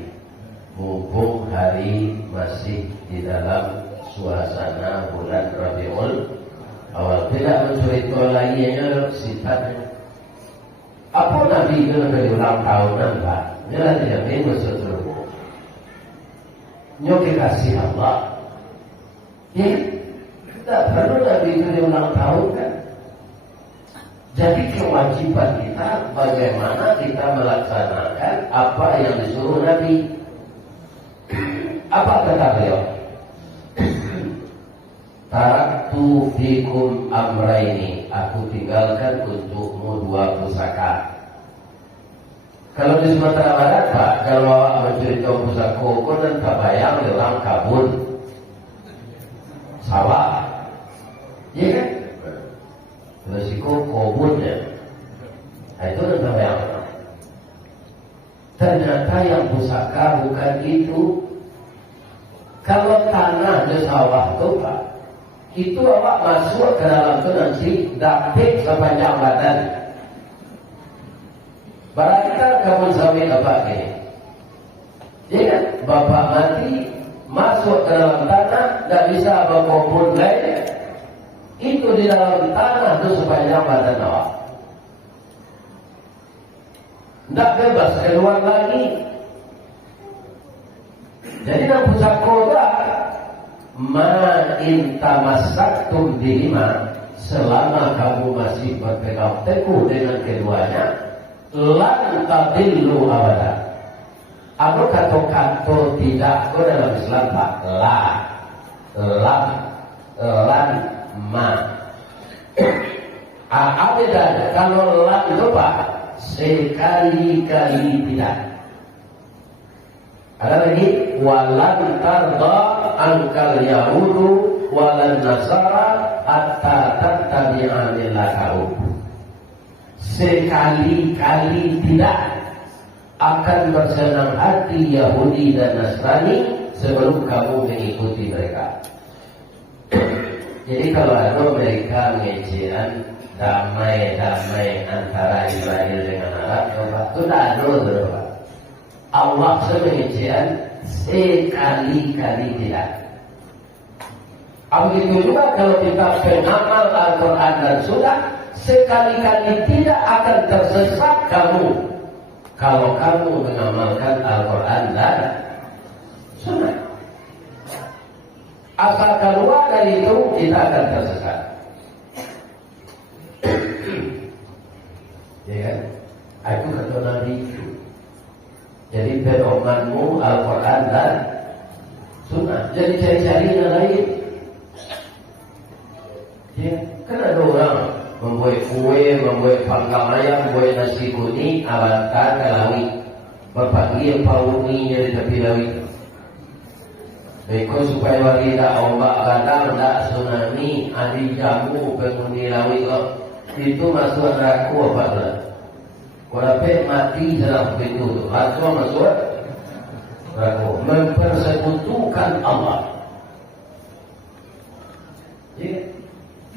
mumpung hari masih di dalam suasana bulan Rabiul Awal, tidak menceritakan lagi yang sifatnya. Apa Nabi itu lebih ulang tahunan Pak? Ini lah tidak minggu seterusnya. Nyoke kasih Allah. Ya, tidak perlu Nabi itu diulang tahun kan? Jadi kewajiban kita bagaimana kita melaksanakan apa yang disuruh Nabi. Apa kata beliau? Taraktu fikum amraini, aku tinggalkan untukmu dua pusaka. Kalau di Sumatera Barat Pak, kalau awak mencerita pusaka koko dan kabayang dalam kabun sawah, iya kan? Resiko kobunnya, itu dan kabayang. Ternyata yang pusaka bukan itu. Kalau tanah di sawah itu Pak, itu awak masuk ke dalam itu nanti dapet sepanjang badan. Barang kita kamu sawit apa ini? Ya kan? Bapak mati masuk ke dalam tanah, tidak bisa berkumpul lain. Itu di dalam tanah itu sepanjang badan awak. Tidak bebas keluar lagi. Jadi dalam pusaka ma in tamassaktum bihima, selama kamu masih berpegang teguh dengan keduanya, lan tadillu abada. Apa kata-kata tidak itu dalam Islam Pak? La, lam, lan, ma. Abadan, kalau lam itu Pak, sekali-kali tidak. Ada lagi walan tarda angkal yahudu walan nasara hatta tattabi'a millatahum. Sekali-kali tidak akan bersenang hati Yahudi dan Nasrani sebelum kamu mengikuti mereka. Jadi kalau ada mereka mengejian damai-damai antara Israel dengan Arab, itu tidak ada. Allah mengejian sekali-kali tidak. Begitu juga kalau kita pengamal Al-Quran dan Sunnah, sekali-kali tidak akan tersesat kamu kalau kamu mengamalkan Al-Quran dan Sunnah. Asal keluar dari itu kita akan tersesat. Ya kan? Aku kata Nabi itu. Jadi pedomanmu Al-Quran dan Sunnah. Jadi cari-cari yang lain. Ya, kan ada orang membuat kue, membuat panggang ayam, membuat nasi kuning, alatkan ke lawi. Berpagi pauninya di tepi lawi. Baiklah supaya wanita ombak kadang tak tsunami, adi jamu penghuni lawi kok. Itu masuk neraka apa belah? Kalau mati dalam pintu itu, langsung masuk neraka. Mempersekutukan Allah. Ya.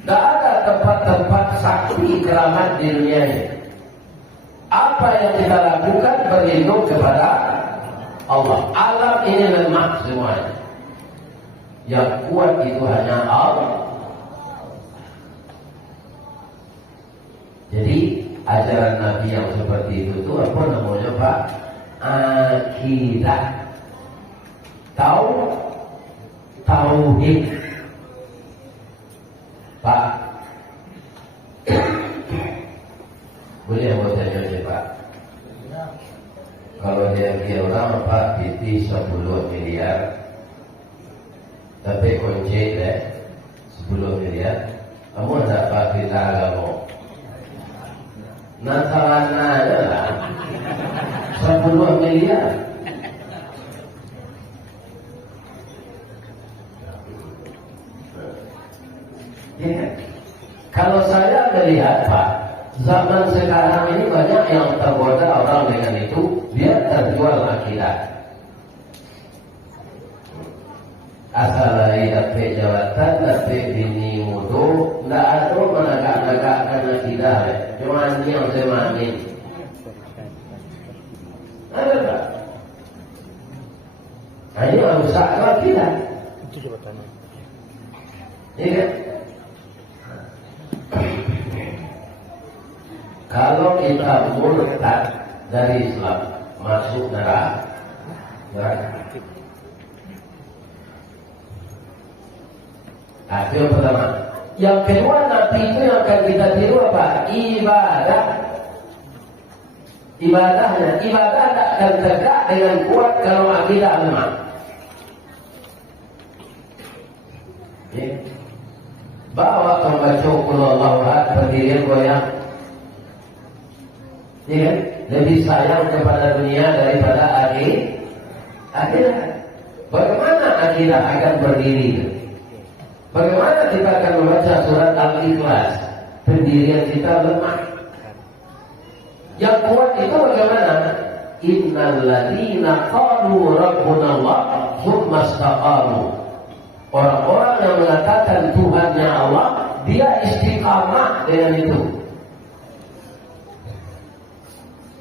Tak ada tempat-tempat sakti keramat di dunia ini. Apa yang kita lakukan berlindung kepada Allah. Alam ini lemah semuanya. Yang kuat itu hanya Allah. Jadi ajaran Nabi yang seperti itu apa namanya Pak? Akidah. Tauhid. Pak, boleh mau tanya nih Pak? Kalau dia orang Pak PT 10 miliar, tapi kunci deh 10 miliar, kamu ada Pak kita agama? Nasalana aja lah, 10 miliar. Ya. Kalau saya melihat Pak, zaman sekarang ini banyak yang tergoda orang dengan itu, dia terjual akidah. Asal lagi dapat jawatan, dapat bini mudo, tidak ada menegak-negakkan akidah. Cuma ini yang saya manin. Ada tak? Ini rusak akidah. Itu jawatannya. Iya. Kalau kita murtad dari Islam masuk neraka. Itu yang pertama. Yang kedua, Nabi itu yang akan kita tiru apa? Ibadah. Ibadahnya, ibadah tak akan tegak dengan kuat kalau akidah lemah. Ya. Bawa membaca Qul Ahad berdiri goyang. Ya, lebih sayang kepada dunia daripada akhirat. Bagaimana akidah akan berdiri? Bagaimana kita akan membaca surat Al-Ikhlas? Pendirian kita lemah. Yang kuat itu bagaimana? Innal ladzina qalu rabbuna Allah tsumma istaqamu. Orang-orang yang mengatakan Tuhannya Allah, dia istiqamah dengan itu.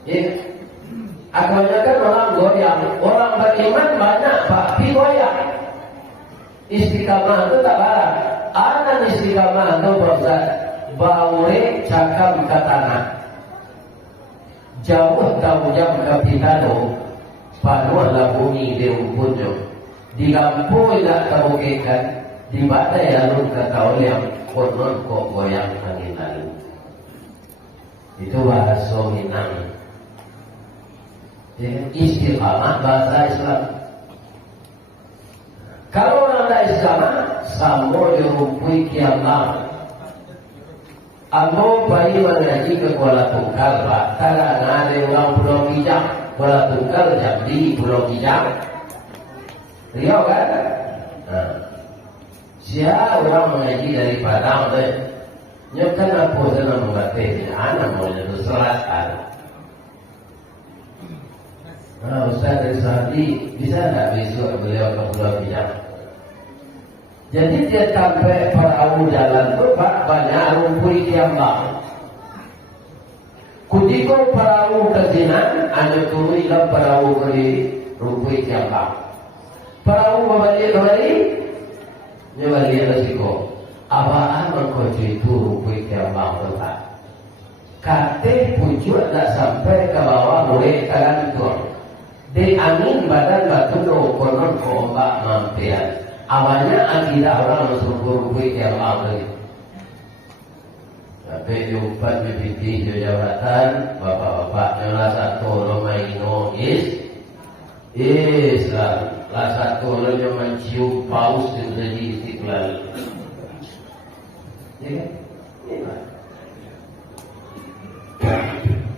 Ya. Kebanyakan orang goyang, orang beriman banyak tapi goyang. Istiqamah itu tak barang. Anak istiqamah itu berzat baure cakap ke tanah. Jauh tahu jam kapitano, panulah bumi di umpunyo. Di kampung tidak temukan, di badai alun kata yang konon kok goyang angin lalu. Itu bahasa Minang. Istiqamah bahasa Islam. Kalau orang tak istiqamah, sambo dirumpui kiamat. Amo bayi mengaji ke Kuala Tungkal, Pak. Tak ada orang Pulau Bijak. bola tunggal Jambi, Pulau Kijang, Riau kan? Nah, siapa orang mengaji dari Padang deh? Nyokan apa sana mengerti? Anak mau jadi selatan. Nah, Ustaz dari Saudi bisa tak besok beliau ke Pulau Kijang? Jadi dia sampai perahu jalan tu banyak rumput tiambang. Kutiko perahu ke sinan, hanya turun dalam perahu ke rumput tiambang. Perahu kembali, dia balik resiko. Apaan mengkoci itu rumput tiambang tempat? Kate pucuk tak sampai ke bawah boleh kalian tuang. Di angin badan batu konon ke ombak mampian. Awalnya akidah orang masuk rumput tiambang tadi. Tapi diubat BPT jabatan bapak-bapak yang satu Romaino Islam, satu yang mencium paus yang jadi Istiqlal. Ya kan?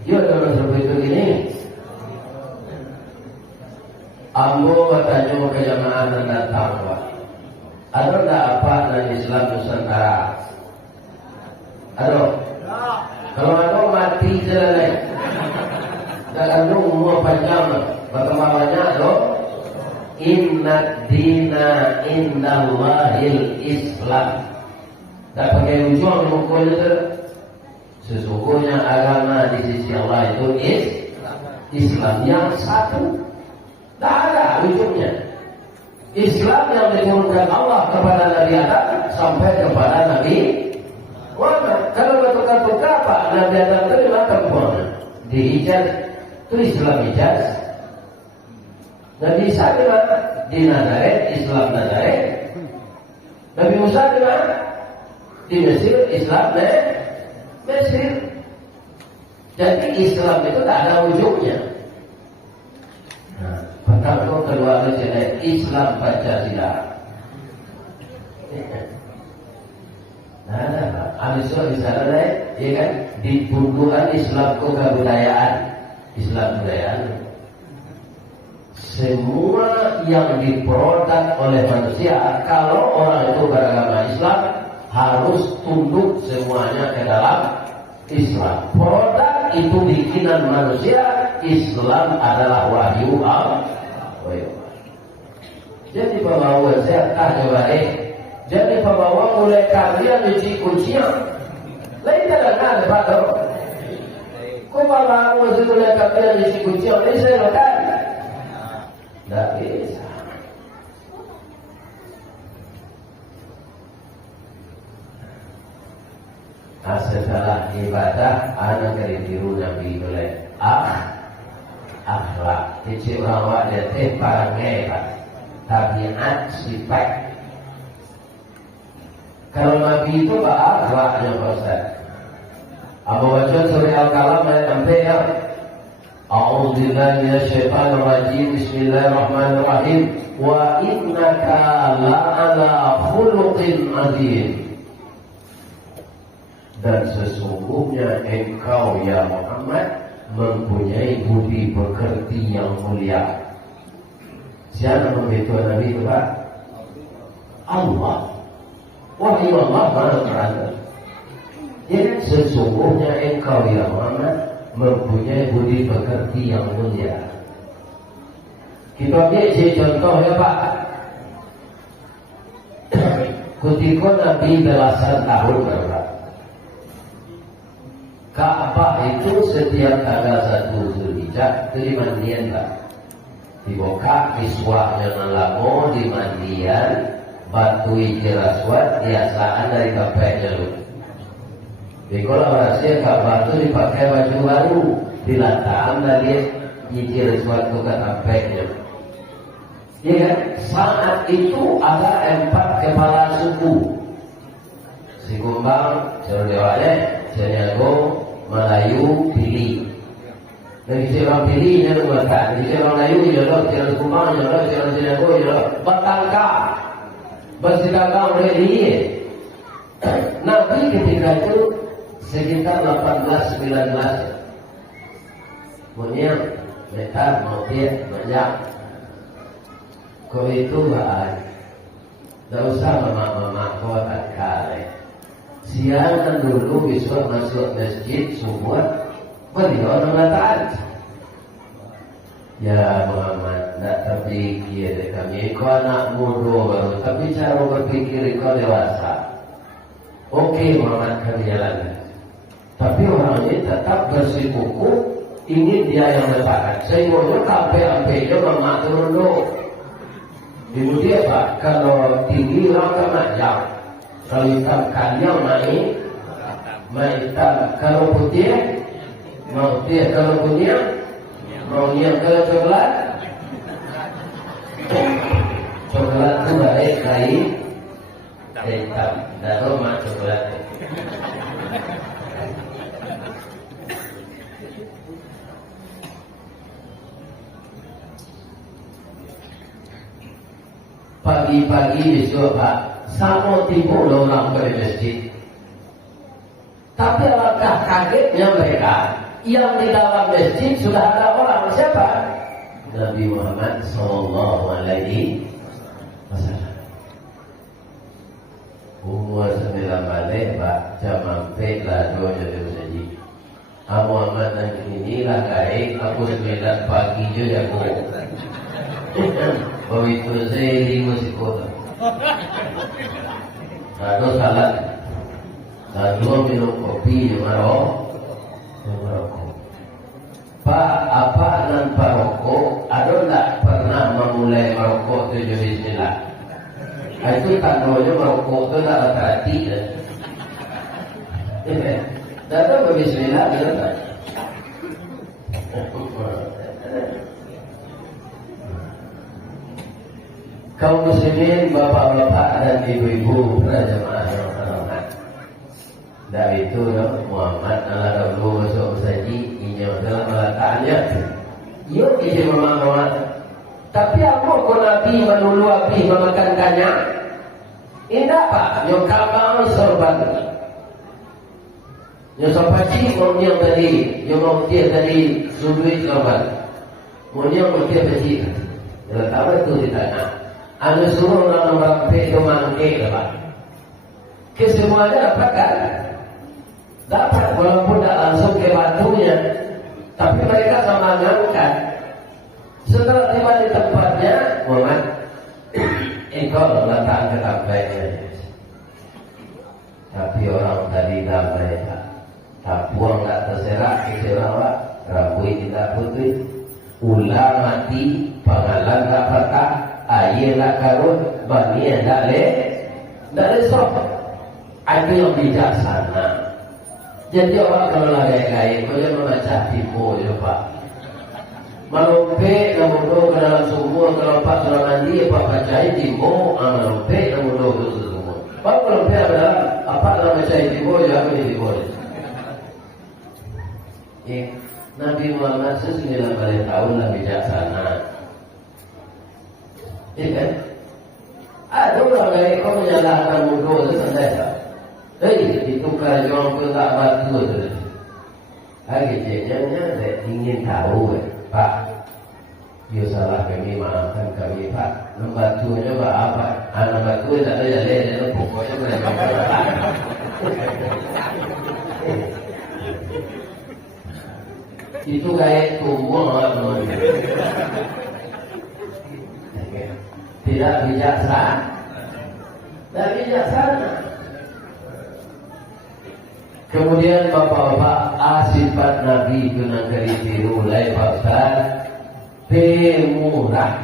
Ya dalam seperti itu gini. Ambo katanya mau ke jamaah dan datang Pak. Ada tak apa dalam Islam Nusantara? Ada? Kalau ada mati selesai. Dalam umur panjang, bagaimana ada? Inna dina indallahil Islam. Tak pakai ujung mukul itu. Sesungguhnya agama di sisi Allah itu Islam yang satu. Tak ada ujungnya. Islam yang diturunkan Allah kepada Nabi Adam sampai kepada Nabi Muhammad. Kalau bertukar-tukar apa? Nabi Adam terima kempuan di Hijaz itu Islam Hijaz. Nabi Isa di mana? Di Nazaret, Islam Nazaret. Nabi Musa di mana? Di Mesir, Islam Mesir. Jadi Islam itu tak ada ujungnya. Pertama kedua jenis Islam Pancasila. Nah, ada Aliswa di sana ya kan? Di punggungan Islam kebudayaan, Islam budayaan. Semua yang diproduk oleh manusia, kalau orang itu beragama Islam harus tunduk semuanya ke dalam Islam. Produk itu bikinan manusia, Islam adalah wahyu Allah. Jadi pembawa saya tak balik. Jadi pembawa mulai kalian cuci kuncinya. Lain tak ada pada. Kau pembawa mulai kalian cuci kuncinya. Ini saya lakukan. Tak bisa. Setelah ibadah, anak keriru Nabi oleh akhlak. Jadi orang dia teparangai tabiat sifat. Kalau Nabi itu akhlaknya Ustaz. Abu baca surah Al-Qalam ayat 6 ya. A'udzubillahi minasyaitonir rajim. Bismillahirrahmanirrahim. Wa innaka la'ala khuluqin 'adzim. Dan sesungguhnya engkau ya Muhammad mempunyai budi pekerti yang mulia. Siapa memberitahu Nabi itu Pak? Allah. Wahyu Allah mana berada? Jadi sesungguhnya engkau ya Muhammad mempunyai budi pekerti yang mulia. Kita ambil contoh ya Pak. Ketika Nabi belasan tahun berapa? Ka'bah itu setiap tanggal 1 Zulhijjah itu dimandian Pak. Dibuka iswahnya nalamo dimandian batu hijir aswad biasaan dari kapeknya lu. Di kolaborasi Ka'bah itu dipakai baju baru dilantam dari hijir aswad itu ke kapeknya. Ya kan? Saat itu ada 4 kepala suku. Si Kumbang, Jawa, Senyago, Melayu, Pili. Dari orang Pili yang mengatakan, dari orang Melayu jodoh, dari Kumbang jodoh, dari Senyago jodoh, Batangka, Basitaka oleh dia. Nabi ketika itu sekitar 18-19. Punya metar mau dia banyak. Kau itu lah, tak usah mama kau tak kale. Siangan dulu besok masuk masjid subuh, beliau mengatakan, ya Muhammad, tak terpikir kami. Kau anak muda baru, tapi cara berpikir kau dewasa. Oke Muhammad, kami jalan. Tapi orang ini tetap bersikukuh ingin dia yang letakkan. Saya mau sampai-sampainya mama turun dulu. Kemudian Pak, kalau tinggi orang kena jam. Kalau hitam kalian main hitam. Kalau putih, mau putih. Kalau punya, mau yang ke coklat. Coklat itu baik lain. Hitam. Dan rumah coklat. Pagi-pagi besok Pak, sama tipu orang ke masjid. Tapi alangkah kagetnya mereka yang di dalam masjid sudah ada orang. Siapa? Nabi Muhammad Sallallahu Alaihi Wasallam. Umur 9 balik Pak, jam mampir lah doanya dia saji. Muhammad dan inilah kait aku 9 pagi je aku. Begitu saya masih kota. Lalu salat. Lalu minum kopi di Maroko. Pak, apa nan Maroko? Ada tak pernah memulai Maroko itu bismillah? Itu tandanya Maroko itu tak ada hati. Tak ada bismillah dia tak. Kaum muslimin, bapak-bapak dan ibu-ibu jemaah yang hormat. Dari itu Muhammad Allah dulu masuk saji ini dalam meletaknya. Yuk isi Muhammad. Tapi apa kau Nabi menulu api memakankannya? Indah Pak, yang kamar sorban. Yang sopaci mau yang tadi, yang mau dia tadi sudut sorban. Mau yang dia tadi. Kalau tahu itu ditanya. Anu suruh orang rampe itu mangke Pak. Kesemuanya dapat kan? Dapat walaupun tak langsung ke batunya. Tapi mereka sama ngangkat. Setelah tiba di tempatnya, Muhammad, engkau letak ke tampainya. Tapi orang tadi damai Pak. Tak buang tak terserak, keserak Pak. Rambut tidak putih. Ular mati, pangalan tak patah. Ayah nak karun, bani nak le sok. Itu yang bijaksana. Jadi orang kalau lagai-lagai, kau jangan membaca tipu je Pak. Malumpe, namudo ke dalam sumur, kalau Pak sudah mandi, Pak bacai tipu, malumpe, namudo ke sumur. Pak malumpe adalah apa dalam bacai tipu, jangan tipu. Nabi Muhammad 9 tahun lah bijaksana. Iya kan? Ada orang dari kau menyalahkan mudah itu selesai. Hei, ditukar jual pun tak batu tu. Lagi jadinya saya ingin tahu, Pak. You salah kami, maafkan kami Pak. Membatunya apa? Anak batu tak ada jalan, dia pokoknya mereka. Itu kayak tumbuh orang. Tidak bijaksana. Tidak bijaksana. Kemudian bapak-bapak sifat Nabi itu negeri biru lain pasal pemurah.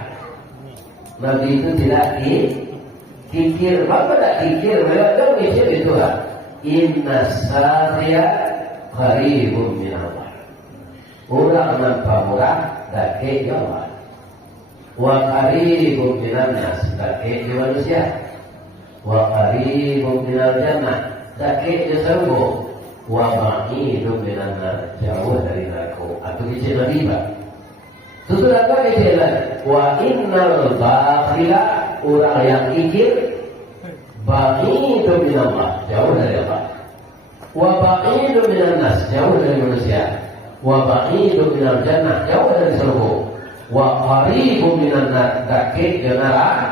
Nabi itu tidak kikir. Bapak tidak kikir. Mereka mikir itu lah. Inna sariya qaribun minallah. Orang nampak murah dakik jawab. Wa qaribun minan nas, dakik di manusia. Wa qaribun minal jannah, dakik di surga. Wa ba'idun minan nar, jauh dari neraka. Atau kecil Nabi Pak. Sudah apa kecilan? Wa innal bakhila, orang yang kikir, ba'idun minallah, jauh dari Allah. Wa ba'idun minan nas, jauh dari manusia. Wa ba'idun minal jannah, jauh dari surga. wa qaribun minan nar, dekat dengan neraka.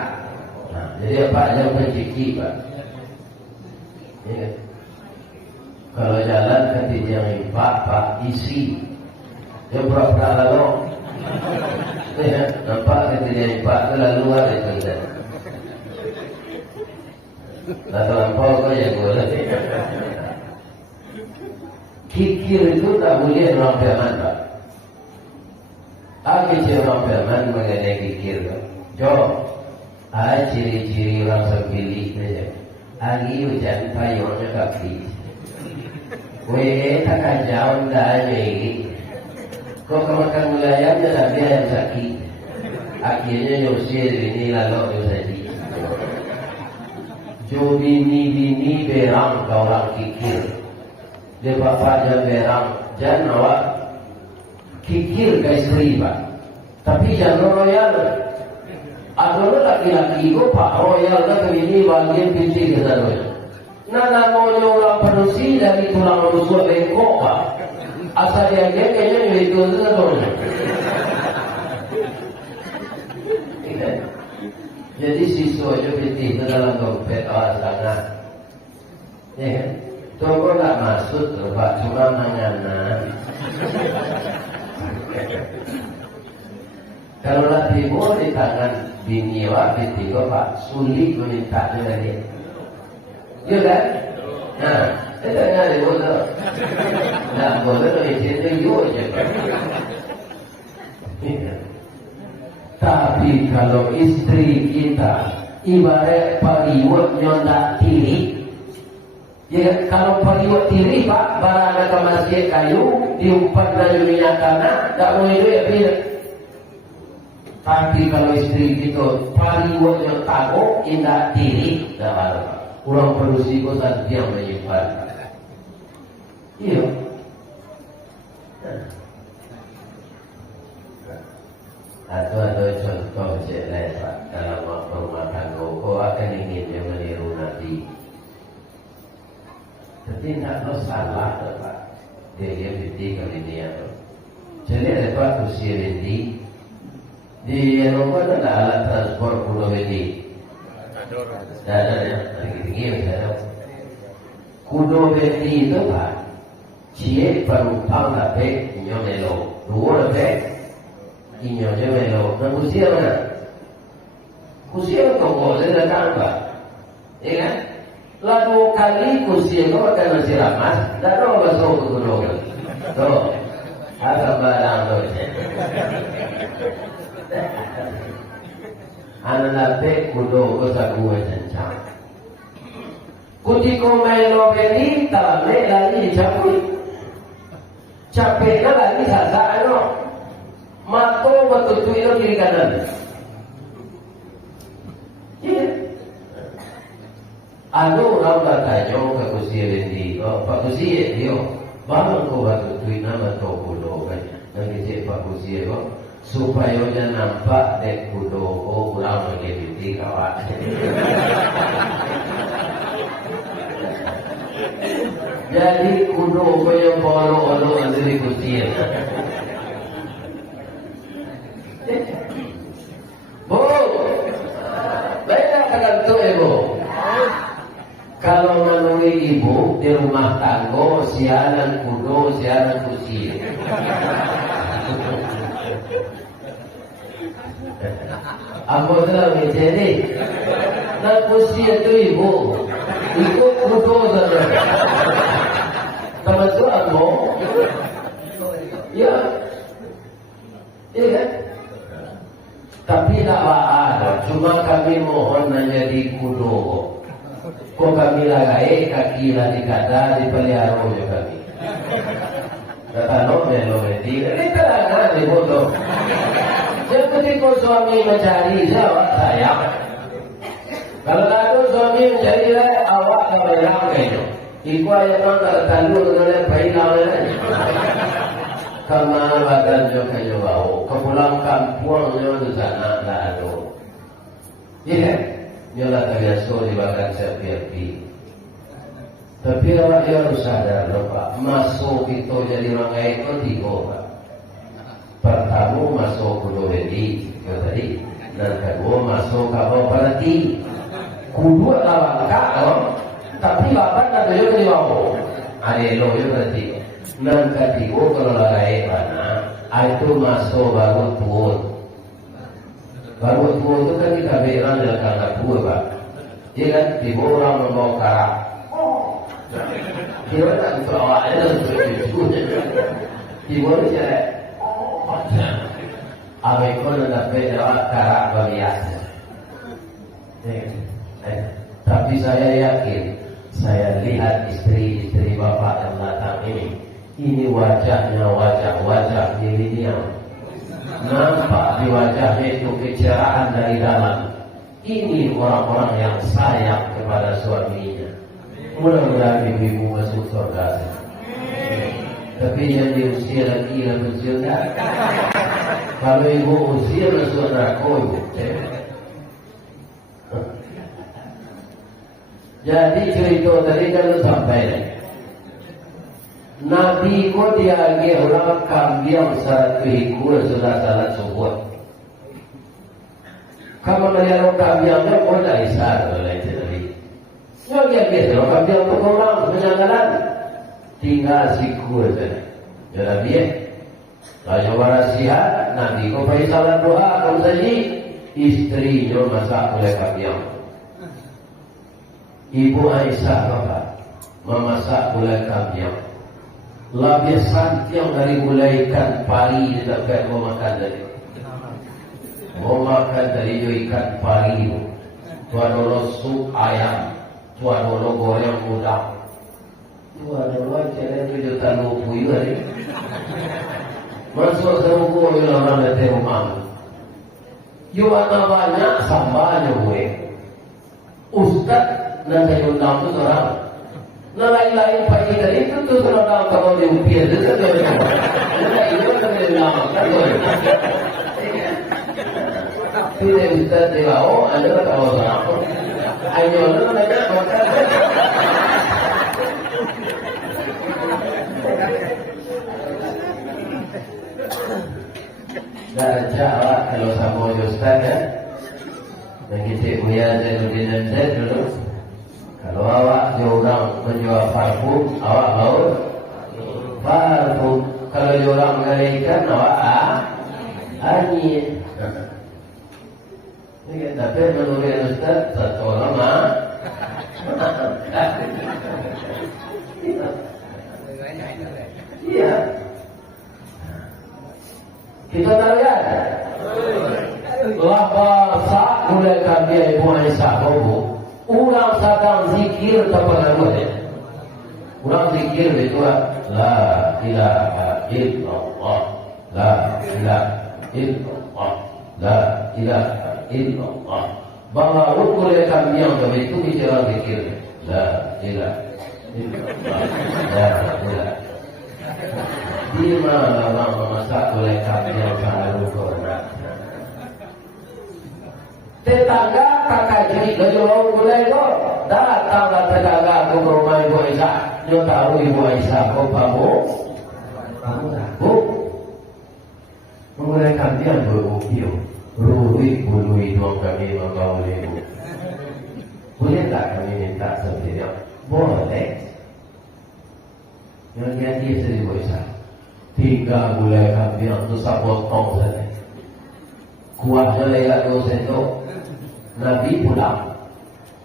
Nah, jadi apa yang menciki Pak? Ya. Kalau jalan ketika yang impak Pak isi, dia pura-pura lalu. Ya, nampak ketika yang impak itu lalu ada itu. Lalu lampau kau yang boleh. Kikir itu tak boleh orang firman Pak. Apa orang firman mengenai kikir? Jom, ciri-ciri orang sembilik saja. Hari hujan payungnya kaki. Weh tak kajau dah ni. Kau kemakan wilayahnya dah dia yang sakit. Akhirnya nyusir ini lalu nyusir. Jo bini berang kau orang kikir. Dia bapaknya berang, jangan awak kikir ke isteri Pak. Tapi jangan royal. Ada laki-laki itu Pak royal ke bini bagian pinti ke sana. Nana maunya orang penusi dari tulang rusuk bengkok Pak. Asal dia kayaknya itu sebenarnya. Jadi siswa je pinti itu dalam dompet awak sangat. Ya kan? Toko tak maksud Pak, cuma menganan. Kalau lagi mau di tangan bini wa binti Pak, sulit meminta dengan dia. Ya kan? Nah, kita nyari bodoh. Nah, bodoh itu itu je. Tapi kalau istri kita ibarat pariwat nyondak tiri. Ya, kalau pariwat tiri Pak, barang ke masjid kayu, diumpat dari minyak tanah, tak boleh duit bila. Tapi kalau istri kita pariwat yang takut, indah tiri, dah baru. Orang perusi kau tak diam menyimpan. Iya. Atau contoh je lain Pak, dalam rumah tangga, kau akan ingin yang meniru Nabi. Tapi tak tahu salah Pak. Dia binti kali ni atau. Jadi ada Pak usia binti. Di Eropa ada alat transport pulau binti. Ada ya, tinggi ada. Kudo binti itu Pak. Cie perumpang lapek nyomelo. Dua lapek nyomelo. Dan usia mana? Usia kau boleh datang Pak. Ya kan? Lalu kali kursi itu akan masih ramas, dan orang masuk ke gunung. Tuh, apa barang tu? Anak lapik kudo ko sa kuwe cancang. Kuti ko may lobeli, talame lagi dicapuy. Capek na lagi sa ano. Mato matutuyo ng kiri kanan. Yeah. Ano orang bertanya ke kursi rendi, Pak kursi dia, bang kau batu tuin nama tau kudo kan? Nanti cek Pak kursi itu supaya dia nampak dek kudo, oh kurang lagi binti kawan. Jadi kudo kau yang bolo dari kursi. Bu, banyak akan tu ibu. Kalau menemui ibu di rumah tangga, siaran kudo, siaran kursi. Apa dalam ini? Nah kursi itu ibu, ikut kudo saja. Teman tu apa? Ya, iya. Tapi tak ada. Cuma kami mohon menjadi kudo. Kau kami lagai kaki lah dikata dipelihara oleh kami. Kata no melo berarti ini terangan di bodoh. Yang penting kau suami mencari jawab saya. Kalau ada suami mencari awak kebelang kayaknya. Iku ayat mana tandu dengan bayi lawan. Kama badan jo kayo bau. Kepulang kampung jo di sana tak ada. Iya. Nyolah terbiasa dimakan setiap hari. Tapi orang yang harus sadar Pak, masuk itu jadi orang itu tiga Pak. Pertama masuk kudo wedi, istri tadi. Dan kedua masuk ke properti. Kedua langkah dong. Tapi lapan ada juga di bawah. Ada lo juga berarti. Dan ketiga kalau lagi mana, itu masuk baru tuan. Baru tuan itu kan kita bilang dalam kata dua pak. Dia kan tiba orang membawa karak. Dia tak untuk awaknya dan untuk itu. Tiba dia. Abang kau nak berjawab karak berbiasa. Tapi saya yakin, saya lihat istri-istri bapak yang datang ini wajahnya wajah milenial. Nampak di wajahnya itu kecerahan dari dalam. Ini orang-orang yang sayang kepada suaminya. Mudah-mudahan ibu-ibu masuk surga. Tapi yang diusir lagi dalam surga. Kalau ibu usir masuk neraka ibu. Jadi cerita tadi kalau sampai Nabi ko diagi orang kambiang saat kehikul sudah salat subuh. Kamu melihat kambiangnya ko dah isar oleh tadi. Yang biasa orang kambiang tu orang menyangalan tinggal sikul tadi. Jadi dia kalau warasihat Nabi ko pergi salat doa kamu saji istrinya masak oleh kambiang. Ibu Aisyah bapak memasak gulai kambiang. Lebih santiang dari gulai ikan pari di dekat mau makan dari. Mau makan dari ikan pari. Tuan dulu sup ayam, tuan dulu goreng udang. Tuan dulu jangan juta lupu ini. Masuk serupu orang dari rumah. Yuana banyak sambanya gue. Ustaz nanti undang tu orang, lain-lain pagi tadi itu tu orang kalau dia upir itu kan dia, itu kan dia nama kan tu. Tidak bisa dibawa, ada tak bawa apa? Ayo orang banyak makan. Dah jawab kalau sama Ustaz ya, dan kita punya dan dulu. Kalau awak diorang menjual parfum, awak mau parfum. Kalau diorang menggalaikan, awak angin. Ini tapi menurut Ustaz, satu orang iya. Kita tahu ya. Bahasa mulai kami Ibu Aisyah babu. Ulang sedang zikir terpengaruh dia. Ulang zikir itu la ilaha illallah, la ilaha illallah, la ilaha illallah. Bahawa rukun kami yang begitu bicara zikir la ilaha illallah, la ilaha. Di mana orang memasak oleh kami yang sangat rukun. Tetangga kakak jadi lojong gulai tu datanglah tetangga ke rumah Ibu Aisyah. Dia tahu Ibu Aisyah kau kamu menggunakan dia berukiu ruhi dua kami membawa ibu. Boleh tak kami minta seperti dia? Boleh. Yang dia sendiri Ibu Aisyah 3 gulai kambing tu sapotong saja. Kuatnya lewat dosa itu. Nabi pulang.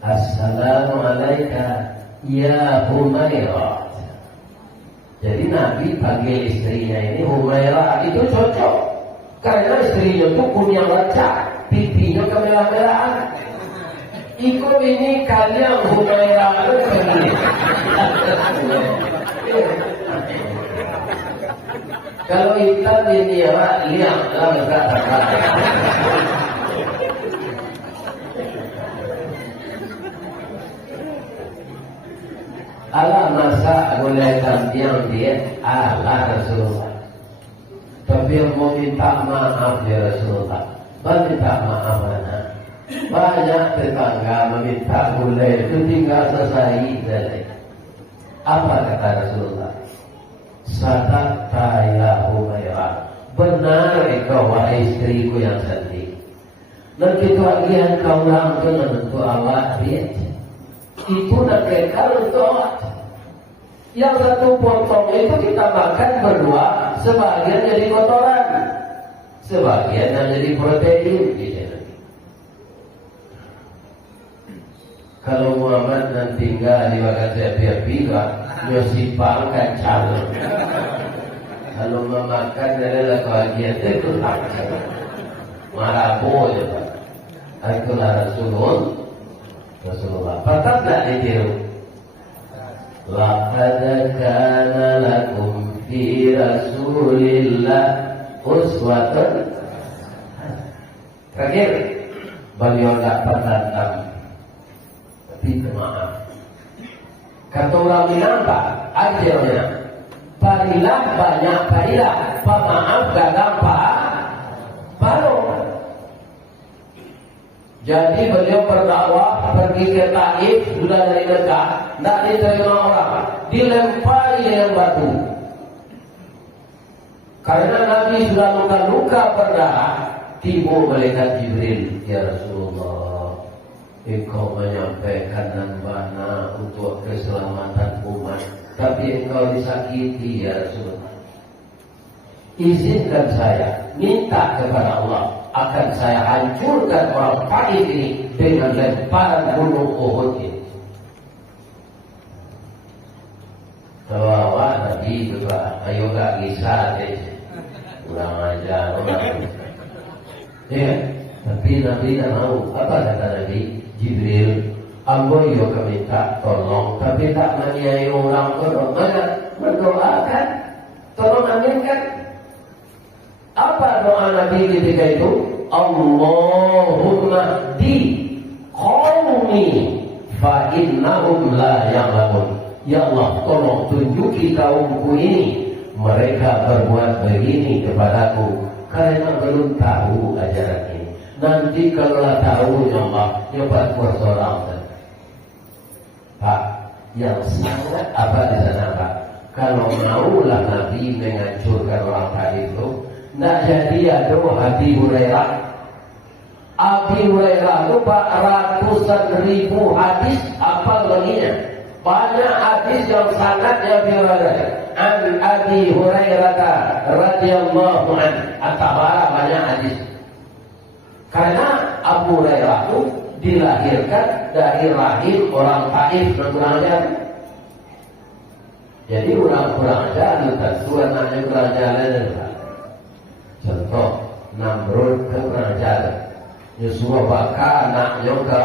Assalamualaikum ya Humairah. Jadi Nabi panggil istrinya ini Humairah. Itu cocok karena istrinya itu kunyang lecak, pipinya kemerah-merahan. Ikut ini kalian Humairah itu begini. Kalau hitam ini liang lah kata-kata. Allah masak gulai kambing dia Allah Rasulullah. Tapi yang mau minta maaf ya Rasulullah. Minta maaf mana? Banyak tetangga meminta gulai itu tinggal selesai saja. Apa kata Rasulullah? Sadaqta ya Humairah. benar engkau wahai istriku yang cantik. Dan kita bagian kau orang itu menentu awak dia. Itu nak kekal untuk awak. Yang satu potong itu kita makan berdua, sebagian jadi kotoran, sebagian yang jadi protein. Kalau Muhammad nanti tinggal di bagian saya biar nyosipang kacang. Kalau memakan adalah bagian itu tak marabu je Pak. Itulah Rasulullah. Patut tak ditiru? Laqad kana lakum fi Rasulillah uswatun. Terakhir, beliau tak bertantang, tapi maaf. Kata orang Minang Pak, akhirnya parilah banyak parilah, pemaaf gagal Pak baru. Jadi beliau berdakwah pergi ke Taif, sudah dari Mekah, tidak diterima orang, dilempari dengan batu. Karena Nabi sudah luka-luka berdarah, tiba malaikat Jibril, ya Rasulullah, engkau menyampaikan nambana untuk keselamatan umat, tapi engkau disakiti ya Rasulullah. Izinkan saya minta kepada Allah, akan saya hancurkan orang Taif ini dengan lemparan gunung Uhud ini. Kalau awak Nabi juga, ayo gak kisah deh, kurang ajar orang. Ya, tapi Nabi tak mau. Apa kata Nabi? Jibril, ambo yo minta tolong, tapi tak menyayangi orang mana mendoakan, tolong aminkan. Apa doa Nabi ketika itu? Allahumma di qaumi fa innahum la ya'lamun. Ya Allah, tolong tunjuki kaumku ini, mereka berbuat begini kepadaku karena belum tahu ajaran ini. Nanti kalau tahu ya Allah, nyoba bersorang. Pak, yang sangat apa di sana Pak? Kalau maulah Nabi menghancurkan orang Taif itu, tidak jadi ada Abi Hurairah. Abi Hurairah itu Pak ratusan ribu hadis apa baginya. Banyak hadis yang sangatnya Abi Hurairah. An Abi Hurairah radhiyallahu anhu. Atabara banyak hadis. Karena Abu Hurairah itu dilahirkan dari rahim orang Taif kurang ajar. Jadi kurang ajar itu anaknya kurang ajar. Contoh Namrud ke kurang ajar. Yusuf Baka anaknya ke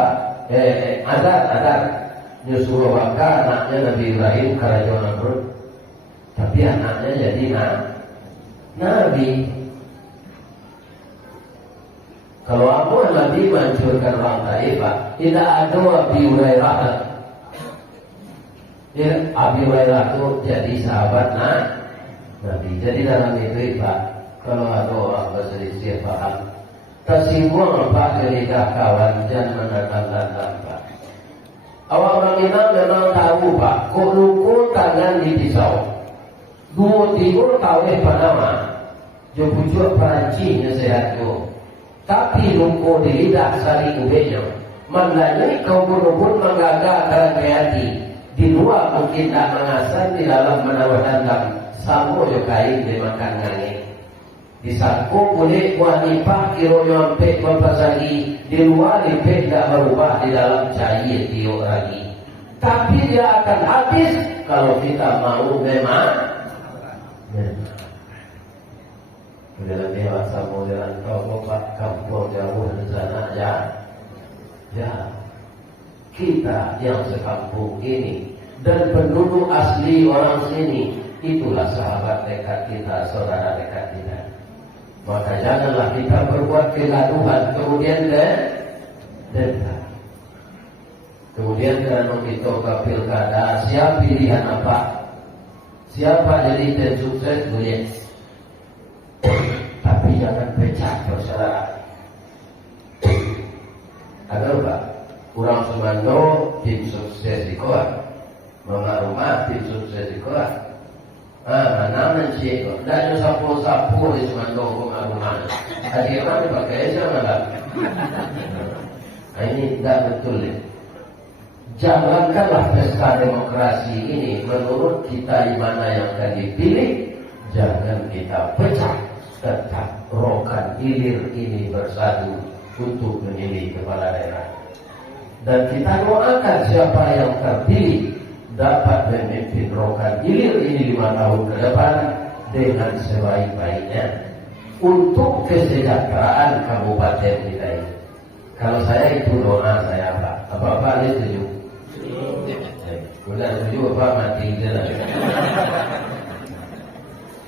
Adar. Yusuf Baka anaknya Nabi Ibrahim kerajaan Namrud. Tapi anaknya jadi Nabi. Kalau aku Nabi menghancurkan orang Taif, tidak ada Abi Hurairah. Ya, Abi Hurairah itu jadi sahabat Nabi. Jadi dalam itu Pak, kalau ada orang berselisih paham, tersinggung Pak ketika kawan jangan mendatangkan Pak. Awak orang ini memang tahu Pak, kok luku tangan di pisau, dua timur tahu Panama, jo pucuk Perancis sehat jo. Tapi lumpur di lidah saling ubenya. Mandanya kau pun menggagal kreatif. Di luar mungkin tak mengasah, di dalam menawarkan sampo yo kain dimakan ngangin. Di saku boleh wanita kiro nyampe berpasagi. Di luar lipet tak berubah, di dalam cair tiok lagi. Tapi dia akan habis kalau kita mau memang. Dalam dewasa modern kau kampung jauh di sana ya kita yang sekampung ini dan penduduk asli orang sini itulah sahabat dekat kita, saudara dekat kita. Maka janganlah kita berbuat kegaduhan kemudian dendam. Kemudian karena kita ke pilkada, siapa pilihan apa? Siapa jadi tim sukses boleh. Tapi jangan pecah saudara. Ada Pak, kurang semando tim sukses di koa, mama rumah tim sukses di koa. Mana naman siya. Dahil sapo-sapo is mandoko maruman. Adi mana pakai sama lah. Ini tidak betul. Jalankanlah pesta demokrasi ini menurut kita mana yang akan dipilih. Jangan kita pecah. Tetap rokan hilir ini bersatu untuk memilih kepala daerah. Dan kita doakan siapa yang terpilih dapat memimpin rokan hilir ini 5 tahun ke depan dengan sebaik-baiknya untuk kesejahteraan kabupaten kita ini. Kalau saya itu doa saya Pak. Apa-apa ini setuju? Udah setuju apa mati jalan.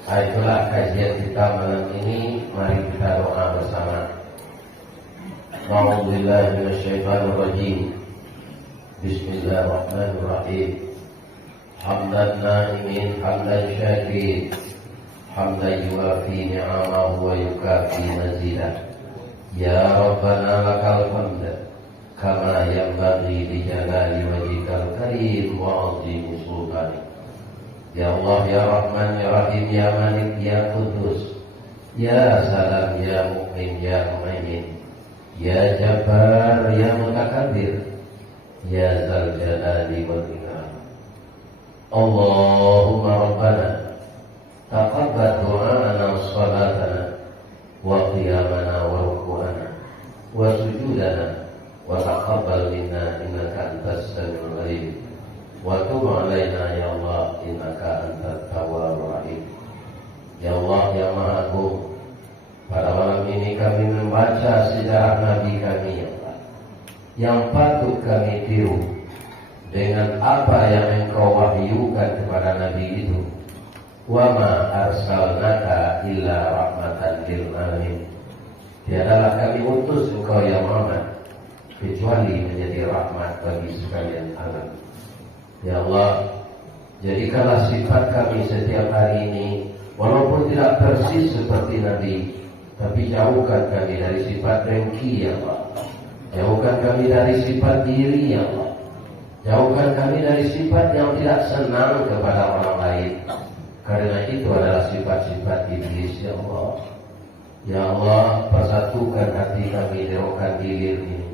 Itulah kajian kita malam ini. Mari kita doa bersama. A'udzubillahi minasyaitonir rajim. Bismillahirrahmanirrahim. Hamdan na'imin hamdan syakirin. Hamdan yuwafi ni'amahu wa yukafi mazidah. Ya Rabbana lakal hamd kama yanbaghi li jalali wajhikal karim wa 'azimi sultanik. Ya Allah ya Rahman ya Rahim ya Malik ya Qudus ya Salam ya Mu'min ya Mu'min ya Jabbar ya Mutakabbir ya Zal Jalali wal Ikram. Allahumma Rabbana taqabbal du'ana wa salatana wa qiyamana wa ruku'ana wa sujudana wa taqabbal minna innaka antas samiul alim wa tub alaina ya Allah innaka antat tawwabur rahim. Ya Allah ya Maha Agung, pada malam ini kami membaca sejarah Nabi kami ya Allah, yang patut kami tiru dengan apa yang Engkau wahyukan kepada Nabi itu. Wa ma arsalnaka illa rahmatan lil alamin. Tiadalah kami utus Engkau ya Muhammad kecuali menjadi rahmat bagi sekalian alam. Ya Allah, jadikanlah sifat kami setiap hari ini walaupun tidak persis seperti Nabi, tapi jauhkan kami dari sifat dengki ya Allah. Jauhkan kami dari sifat diri ya Allah. Jauhkan kami dari sifat yang tidak senang kepada orang lain. Karena itu adalah sifat-sifat iblis ya Allah. Ya Allah, persatukan hati kami di rokan hilir ini,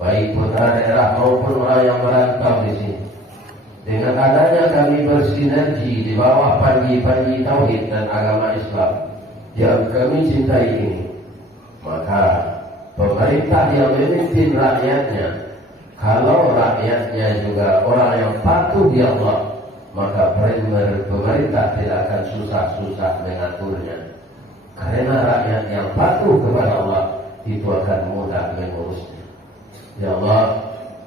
baik putra daerah maupun orang yang merantau di sini. Dengan adanya kami bersinergi di bawah panji-panji tauhid dan agama Islam yang kami cintai ini, maka pemerintah yang memimpin rakyatnya, kalau rakyatnya juga orang yang patuh di Allah, maka pemerintah tidak akan susah-susah mengaturnya. Karena rakyat yang patuh kepada Allah itu akan mudah mengurusnya. Ya Allah,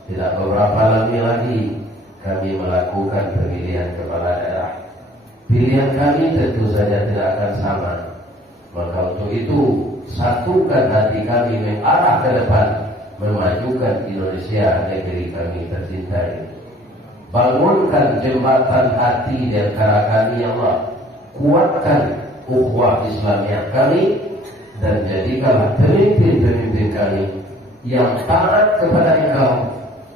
tidak beberapa lama lagi kami melakukan pemilihan kepala daerah. Pilihan kami tentu saja tidak akan sama. Maka untuk itu satukan hati kami mengarah ke depan, memajukan Indonesia negeri kami tercinta ini. Bangunkan jembatan hati di antara kami ya Allah. Kuatkan ukhuwah Islamiyah kami dan jadikanlah pemimpin-pemimpin kami yang taat kepada Engkau,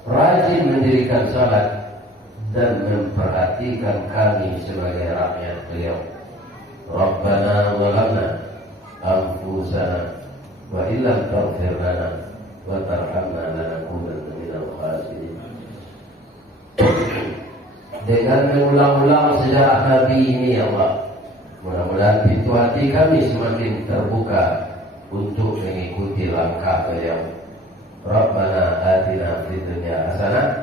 rajin mendirikan salat dan memperhatikan kami sebagai rakyat beliau. Rabbana zalamna anfusana wa illam taghfir lana wa tarhamna lanakunanna minal khasirin. Dengan mengulang-ulang sejarah Nabi ini ya Allah, mudah-mudahan pintu hati kami semakin terbuka untuk mengikuti langkah beliau. Rabbana atina fid dunya hasanah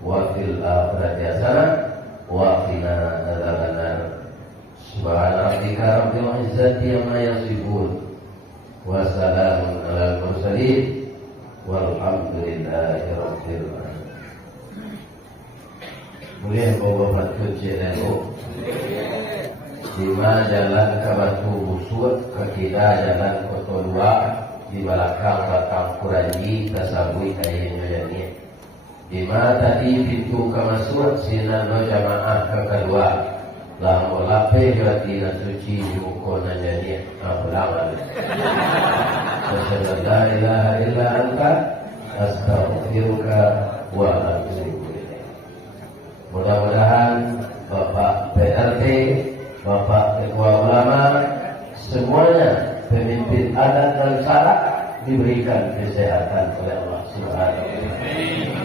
wa fil akhirati hasanah wa qina adzabannar. Subhana rabbika rabbil izzati amma yasifun wa salamun alal mursalin walhamdulillahi rabbil alamin. Boleh bawa kunci dulu. Lima jalan ke Batu Busur, ke kira jalan Koto 2, di belakang batang Kuranji, tersabui kayaknya ini. Lima tadi pintu ke Masuk, sinano jamaah ke kedua. Lamu lape berarti dan suci di mukona jadi pulang. Asyhadu la ilaha illa anta astaghfiruka wa atubu ilaik. Mudah-mudahan Bapak PRT, Bapak Ketua Ulama, semuanya pemimpin adat dan syarak diberikan kesehatan oleh Allah Subhanahu wa Ta'ala.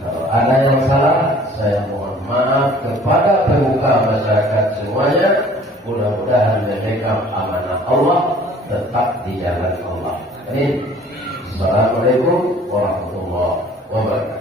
Kalau ada yang salah, saya mohon maaf kepada pemuka masyarakat semuanya. Mudah-mudahan memegang amanah Allah tetap di jalan Allah. Amin. Assalamualaikum warahmatullahi wabarakatuh.